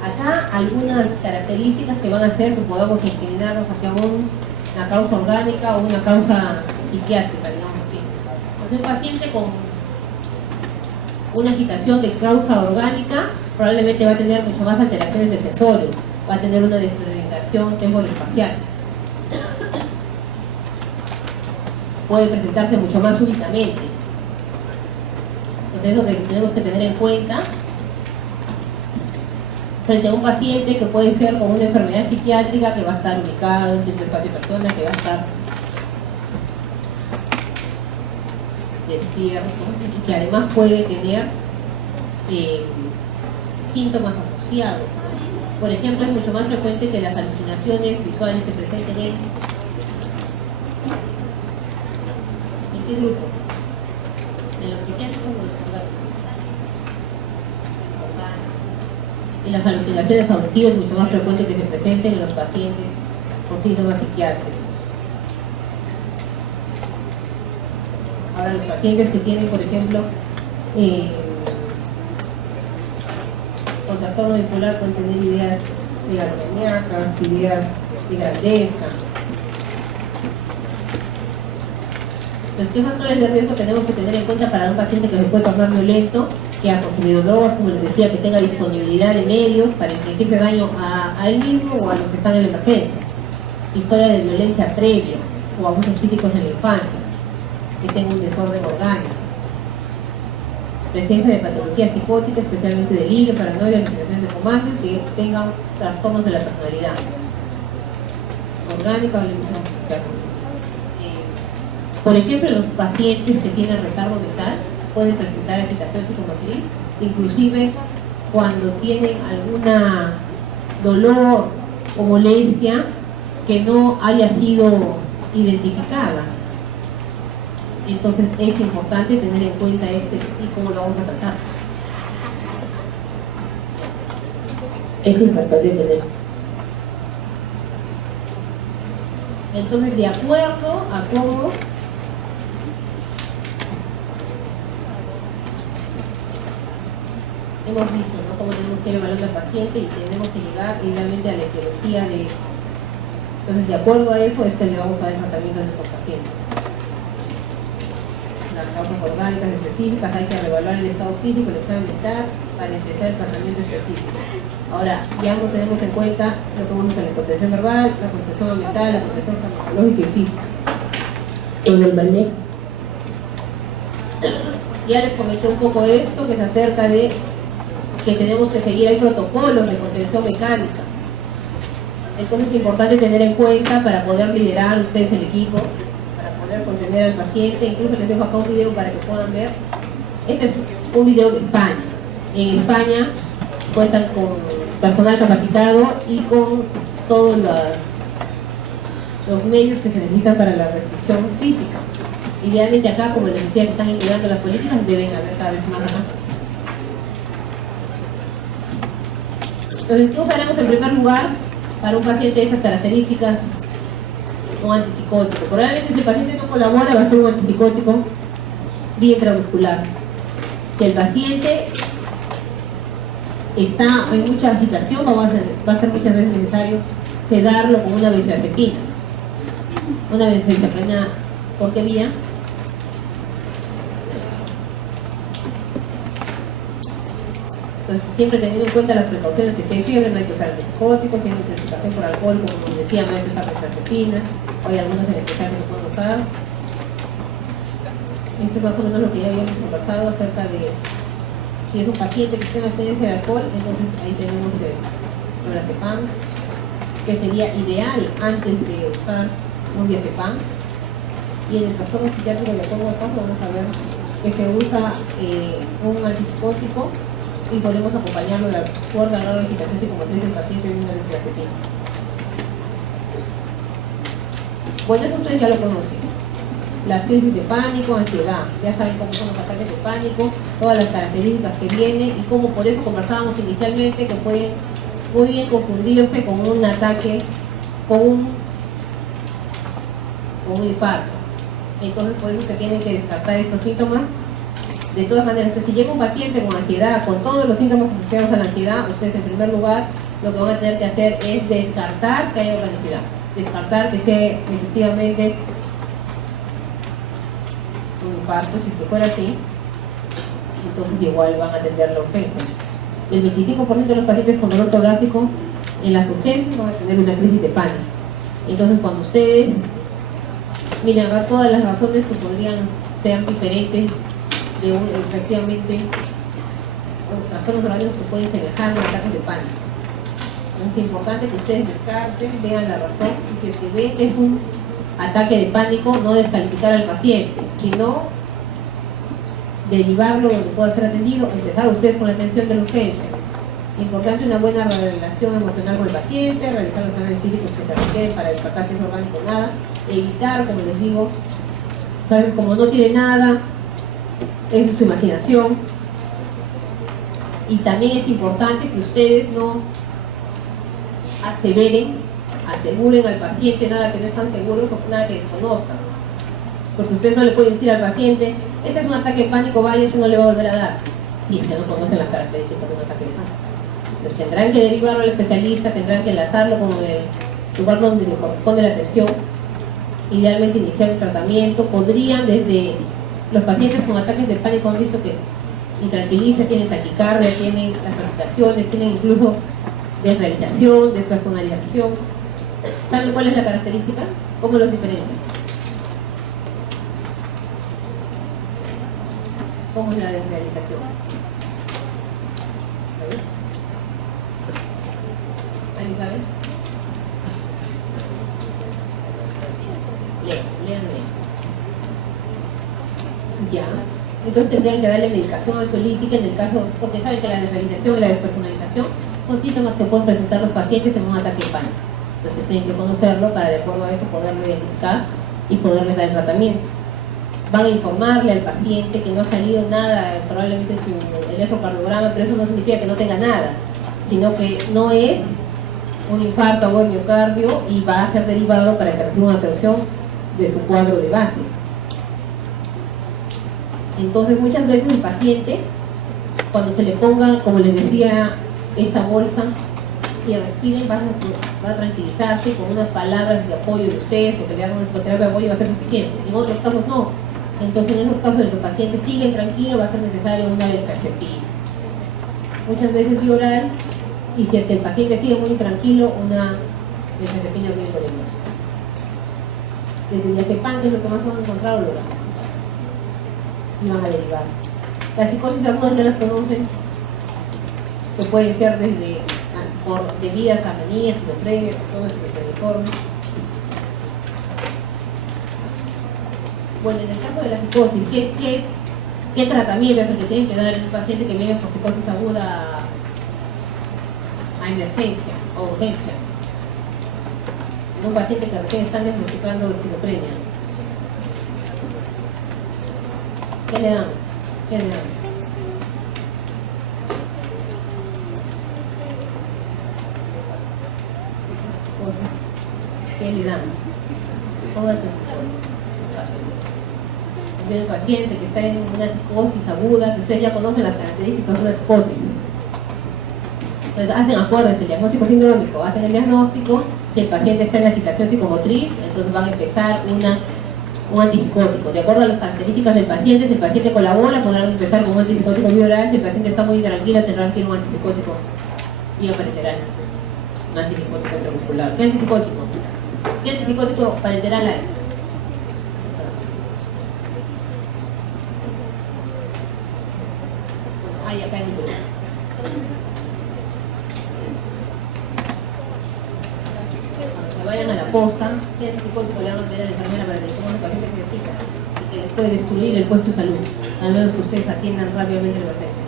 Acá algunas características que van a hacer que podamos inclinarnos hacia una causa orgánica o una causa psiquiátrica, digamos así. Entonces, un paciente con una agitación de causa orgánica probablemente va a tener mucho más alteraciones de sensorio, va a tener una desorientación temporoespacial. Puede presentarse mucho más súbitamente. Entonces, eso que tenemos que tener en cuenta frente a un paciente que puede ser con una enfermedad psiquiátrica que va a estar ubicado en cierto espacio de persona, que va a estar despierto y que además puede tener síntomas asociados. Por ejemplo, es mucho más frecuente que las alucinaciones visuales se presenten ¿en qué grupo? ¿En los psiquiátricos o los orgánicos? Y las alucinaciones auditivas es mucho más frecuente que se presenten en los pacientes con síntomas psiquiátricos. Ahora, los pacientes que tienen, por ejemplo, con trastorno bipolar pueden tener ideas megalomaníacas, ideas de grandeza. Entonces, ¿qué factores de riesgo tenemos que tener en cuenta para un paciente que se puede tornar violento, que ha consumido drogas, como les decía, que tenga disponibilidad de medios para infligirse daño a él mismo o a los que están en la emergencia? Historia de violencia previa o abusos físicos en la infancia, que tenga un desorden orgánico, presencia de patologías psicóticas, especialmente delirio, paranoia, alucinaciones de comando, y que tengan trastornos de la personalidad orgánica o social. Por ejemplo, los pacientes que tienen retardo mental pueden presentar agitación psicomotriz, inclusive cuando tienen alguna dolor o molestia que no haya sido identificada. Entonces es importante tener en cuenta y cómo lo vamos a tratar. Es importante tener. Entonces, de acuerdo a cómo hemos visto, ¿no?, cómo tenemos que ir evaluando al paciente y tenemos que llegar idealmente a la etiología de. Entonces, de acuerdo a eso, es que le vamos a dar tratamiento a nuestros pacientes. Las causas orgánicas específicas, hay que reevaluar el estado físico, el estado mental, para empezar el tratamiento específico. Ahora, ya no tenemos en cuenta lo que vamos a la contención verbal, la contención mental, la contención farmacológica y física. En el manejo. Ya les comenté un poco esto, que es acerca de que tenemos que seguir, hay protocolos de contención mecánica. Entonces es importante tener en cuenta para poder liderar ustedes el equipo, para poder contener al paciente. Incluso les dejo acá un video para que puedan ver. Este es un video de España. En España cuentan con personal capacitado y con todos los medios que se necesitan para la restricción física. Idealmente acá, como les decía, que están integrando las políticas, deben haber cada vez más. Entonces, ¿qué usaremos en primer lugar para un paciente de estas características? Un antipsicótico. Probablemente si el paciente no colabora, va a ser un antipsicótico vía intramuscular. Si el paciente está en mucha agitación, va a ser muchas veces necesario sedarlo con una benzodiazepina. Una benzodiazepina, ¿por qué vía? Entonces, siempre teniendo en cuenta las precauciones que si hay fiebre no hay que usar antipsicóticos, si hay intoxicación por alcohol, como decía, no hay que usar benzodiazepina, hay algunos en especial que se pueden usar. Esto es más o menos lo que ya habíamos conversado acerca de si es un paciente que tiene abstinencia de alcohol, entonces ahí tenemos el lorazepam, que sería ideal antes de usar un diazepam. Y en el trastorno psiquiátrico, de acuerdo al caso, vamos a ver que se usa un antipsicótico y podemos acompañarlo de acuerdo al grado de agitación psicomotriz del paciente de una benzodiazepina. Bueno, eso ustedes ya lo conocen. Las crisis de pánico, ansiedad, ya saben cómo son los ataques de pánico, todas las características que vienen y cómo por eso conversábamos inicialmente que pueden muy bien confundirse con un ataque, con un infarto. Entonces por eso se tienen que descartar estos síntomas. De todas maneras, si llega un paciente con ansiedad, con todos los síntomas asociados a la ansiedad, ustedes en primer lugar lo que van a tener que hacer es descartar que haya organicidad, descartar que sea efectivamente un infarto. Si que fuera así, entonces igual van a atender la urgencia. El 25% de los pacientes con dolor torácico en las urgencias van a tener una crisis de pánico. Entonces cuando ustedes miren acá todas las razones que podrían ser diferentes de efectivamente trastornos orgánicos que pueden semejar a ataques de pánico. Es importante que ustedes descarten, vean la razón y que se ve que es un ataque de pánico, no descalificar al paciente, sino derivarlo donde pueda ser atendido, empezar ustedes con la atención de la urgencia. Importante una buena relación emocional con el paciente, realizar los exámenes físicos que se requieren para descartar si es orgánico o nada, evitar, como les digo, ¿sabes? Como no tiene nada, es su imaginación. Y también es importante que ustedes no aseguren al paciente nada que no están seguros o nada que desconozcan. Porque ustedes no le pueden decir al paciente, este es un ataque de pánico, vaya, eso no le va a volver a dar. Si es que no conocen las características de un ataque de pánico. Entonces tendrán que derivarlo al especialista, tendrán que enlazarlo con el lugar donde le corresponde la atención. Idealmente iniciar el tratamiento. Podrían, desde los pacientes con ataques de pánico han visto que intranquilizan, tienen taquicardia, tienen las palpitaciones, tienen incluso desrealización, despersonalización. ¿Saben cuál es la característica? ¿Cómo los diferencian? ¿Cómo es la desrealización? ¿Alguien sabe? Lean. Ya. Entonces tendrían que darle medicación ansiolítica en el caso, porque saben que la desrealización y la despersonalización son síntomas que pueden presentar los pacientes en un ataque de pánico. Entonces tienen que conocerlo para de acuerdo a eso poderlo identificar y poderles dar el tratamiento. Van a informarle al paciente que no ha salido nada, probablemente su electrocardiograma, pero eso no significa que no tenga nada, sino que no es un infarto o el miocardio y va a ser derivado para que reciba una atención de su cuadro de base. Entonces muchas veces el paciente, cuando se le ponga, como les decía, esta bolsa y respiren, va a tranquilizarse con unas palabras de apoyo de ustedes o que le hagan una psicoterapia de apoyo, va a ser suficiente. En otros casos no. Entonces en esos casos en que el paciente sigue tranquilo va a ser necesario una benzodiazepina. Muchas veces vía oral, y si el paciente sigue muy tranquilo, una benzodiazepina bien voluminosa. Desde diazepam, que es lo que más van a encontrar, o lorazepam. Y van a derivar. Las psicosis algunas ya las conocen, que pueden ser desde debidas a manías, esquizofrenia, trastornos esquizofreniformes. Bueno, en el caso de la psicosis, ¿qué tratamiento es el que tienen que dar a un paciente que viene por psicosis aguda a emergencia o urgencia? En un paciente que recién están diagnosticando esquizofrenia. ¿Qué le dan? ¿Qué le dan? Pongan tu psicosis. El paciente que está en una psicosis aguda, que ustedes ya conocen las características de una psicosis. Entonces hacen, acuérdense, el diagnóstico sindrómico, hacen el diagnóstico, si el paciente está en agitación psicomotriz, entonces van a empezar una un antipsicótico. De acuerdo a las características del paciente, si el paciente colabora, podrán empezar con un antipsicótico bioral. Si el paciente está muy tranquilo, tendrán que ir a un antipsicótico bioparenteral. Un antipsicótico intramuscular. ¿Qué antipsicótico? ¿Qué antipsicótico parenteral hay? Hay acá en el Perú. Que vayan a la posta, ¿qué antipsicótico le van a pedir a la enfermera para que le pongan el paciente que necesita y que les puede destruir el puesto de salud, al menos que ustedes atiendan rápidamente el paciente?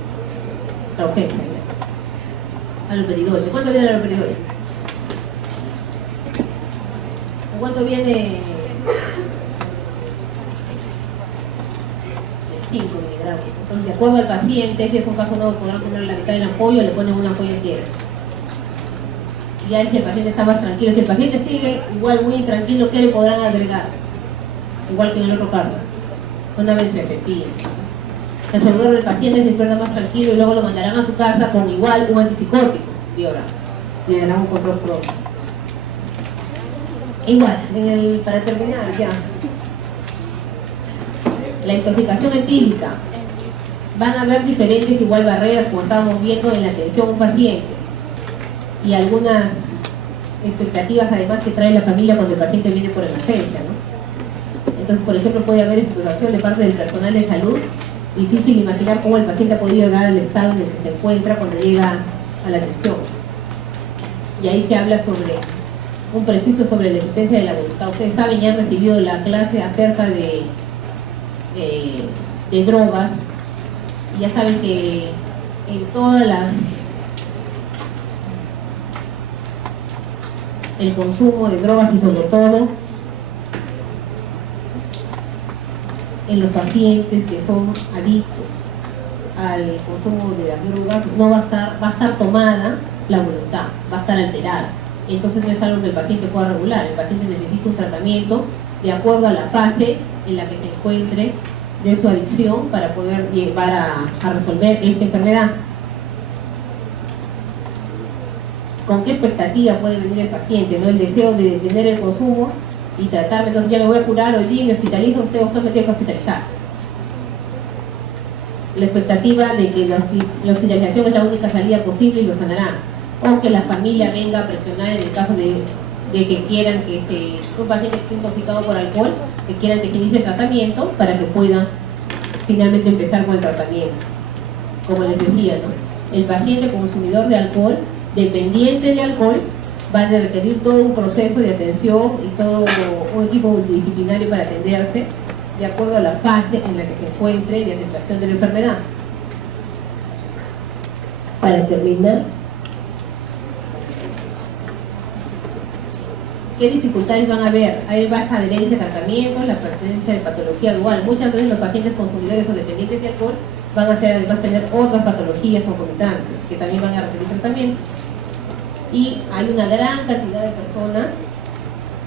La urgencia, ¿ya? Aloperidol. ¿De cuánto viene el aloperidol? ¿De cuánto viene? De 5 miligramos. Entonces, de acuerdo al paciente, si es un caso nuevo, podrán poner la mitad de la ampolla o le ponen una ampolla entera. Ya si el paciente está más tranquilo, si el paciente sigue igual muy intranquilo, ¿qué le podrán agregar? Igual que en el otro caso, una benzodiazepina. El cerebro del paciente se encuentra más tranquilo y luego lo mandarán a su casa con igual un antipsicótico, Vioral. Le darán un control pronto. Igual, para terminar ya. La intoxicación etílica. Van a haber diferentes igual barreras, como estábamos viendo en la atención a un paciente. Y algunas expectativas además que trae la familia cuando el paciente viene por emergencia, ¿no? Entonces, por ejemplo, puede haber estupefacción de parte del personal de salud. Difícil imaginar cómo el paciente ha podido llegar al estado en el que se encuentra cuando llega a la atención. Y ahí se habla sobre un prejuicio sobre la existencia de la voluntad. Ustedes saben, ya han recibido la clase acerca de drogas. Y ya saben que en todas el consumo de drogas y sobre todo en los pacientes que son adictos al consumo de las drogas, no va a estar tomada la voluntad, va a estar alterada. Entonces no es algo que el paciente pueda regular. El paciente necesita un tratamiento de acuerdo a la fase en la que se encuentre de su adicción para poder llevar a resolver esta enfermedad. ¿Con qué expectativa puede venir el paciente? ¿No? El deseo de detener el consumo y tratarme, entonces ya me voy a curar hoy día y me hospitalizo, usted me tiene que hospitalizar. La expectativa de que la hospitalización es la única salida posible y lo sanará. O que la familia venga a presionar en el caso de que quieran que un paciente que esté intoxicado por alcohol, que quieran que se inicie el tratamiento para que puedan finalmente empezar con el tratamiento. Como les decía, ¿no? El paciente consumidor de alcohol, dependiente de alcohol, va a requerir todo un proceso de atención y todo un equipo multidisciplinario para atenderse de acuerdo a la fase en la que se encuentre de aceptación de la enfermedad. Para terminar, ¿qué dificultades van a haber? Hay baja adherencia a tratamientos, la presencia de patología dual. Muchas veces los pacientes consumidores o dependientes de alcohol van a además tener otras patologías concomitantes que también van a requerir tratamiento. Y hay una gran cantidad de personas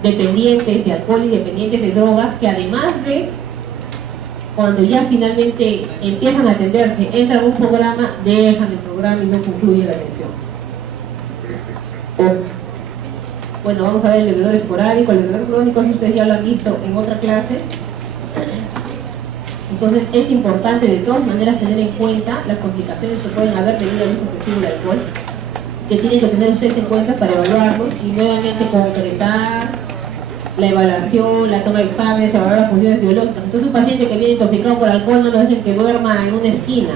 dependientes de alcohol y dependientes de drogas que además de cuando ya finalmente empiezan a atenderse, entran a un programa, dejan el programa y no concluye la atención. Bueno, vamos a ver el bebedor esporádico, el bebedor crónico, si ustedes ya lo han visto en otra clase. Entonces es importante de todas maneras tener en cuenta las complicaciones que pueden haber debido al uso excesivo de alcohol, que tienen que tener ustedes en cuenta para evaluarlos y nuevamente concretar la evaluación, la toma de exámenes, evaluar las funciones biológicas. Entonces un paciente que viene intoxicado por alcohol no lo dejen que duerma en una esquina,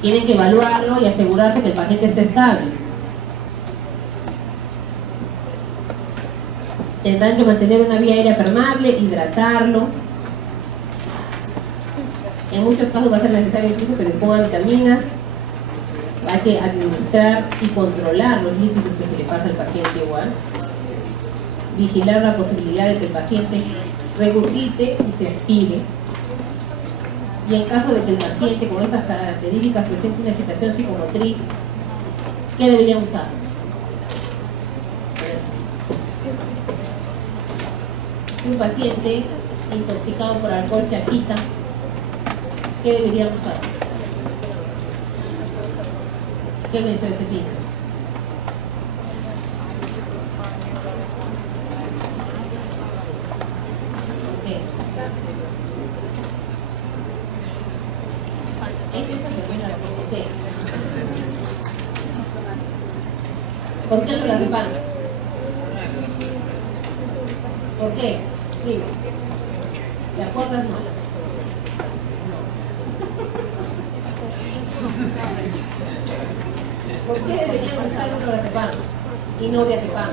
tienen que evaluarlo y asegurarse que el paciente esté estable. Tendrán que mantener una vía aérea permeable, hidratarlo. En muchos casos va a ser necesario incluso que les pongan vitaminas. Hay que administrar y controlar los líquidos que se le pasa al paciente igual. Vigilar la posibilidad de que el paciente regurgite y se aspire. Y en caso de que el paciente con estas características presente una agitación psicomotriz, ¿qué deberían usar? Si un paciente intoxicado por alcohol se agita, ¿qué deberían usar? ¿Qué benzodiazepina? ¿Qué? Este es el que pone la T. ¿Por qué el clonazepam? ¿Por qué? Dime. ¿Te acuerdas? No. ¿Por qué deberían usar un clonazepam y no diazepam?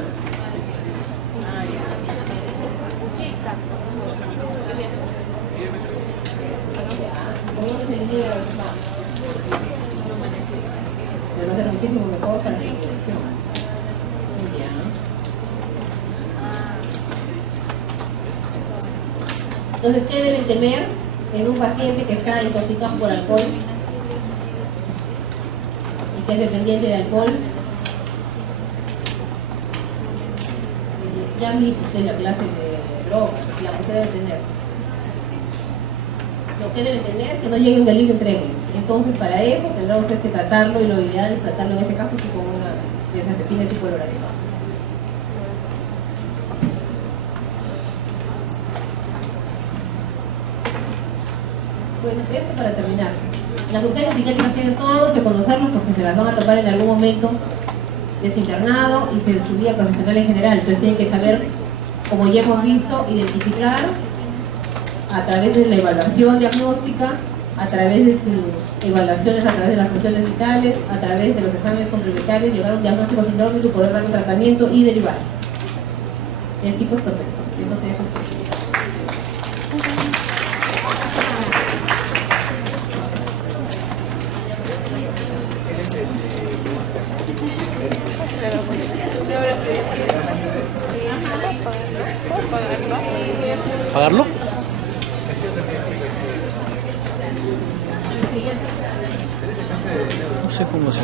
¿Por dónde se elimina el diazepam? Debe ser muchísimo mejor para la circulación. Entonces, ¿qué deben temer en un paciente que está intoxicado por alcohol y que es dependiente de alcohol? Ya han visto ustedes la clase de drogas, digamos, ¿qué deben tener? Lo que deben temer es que no llegue un delirio entregue. Entonces, para eso tendrá usted que tratarlo, y lo ideal es tratarlo en ese caso con una benzodiazepina tipo lorazepam. Bueno, esto para terminar. Las mujeres psiquiátricas tienen todos que conocerlos porque se las van a topar en algún momento de su internado y de su vida profesional en general. Entonces tienen que saber, como ya hemos visto, identificar a través de la evaluación diagnóstica, a través de sus evaluaciones, a través de las funciones vitales, a través de los exámenes complementarios, llegar a un diagnóstico sindrómico y poder dar un tratamiento y derivar. El chico es perfecto. Entonces, ¿Pagarlo? No sé cómo se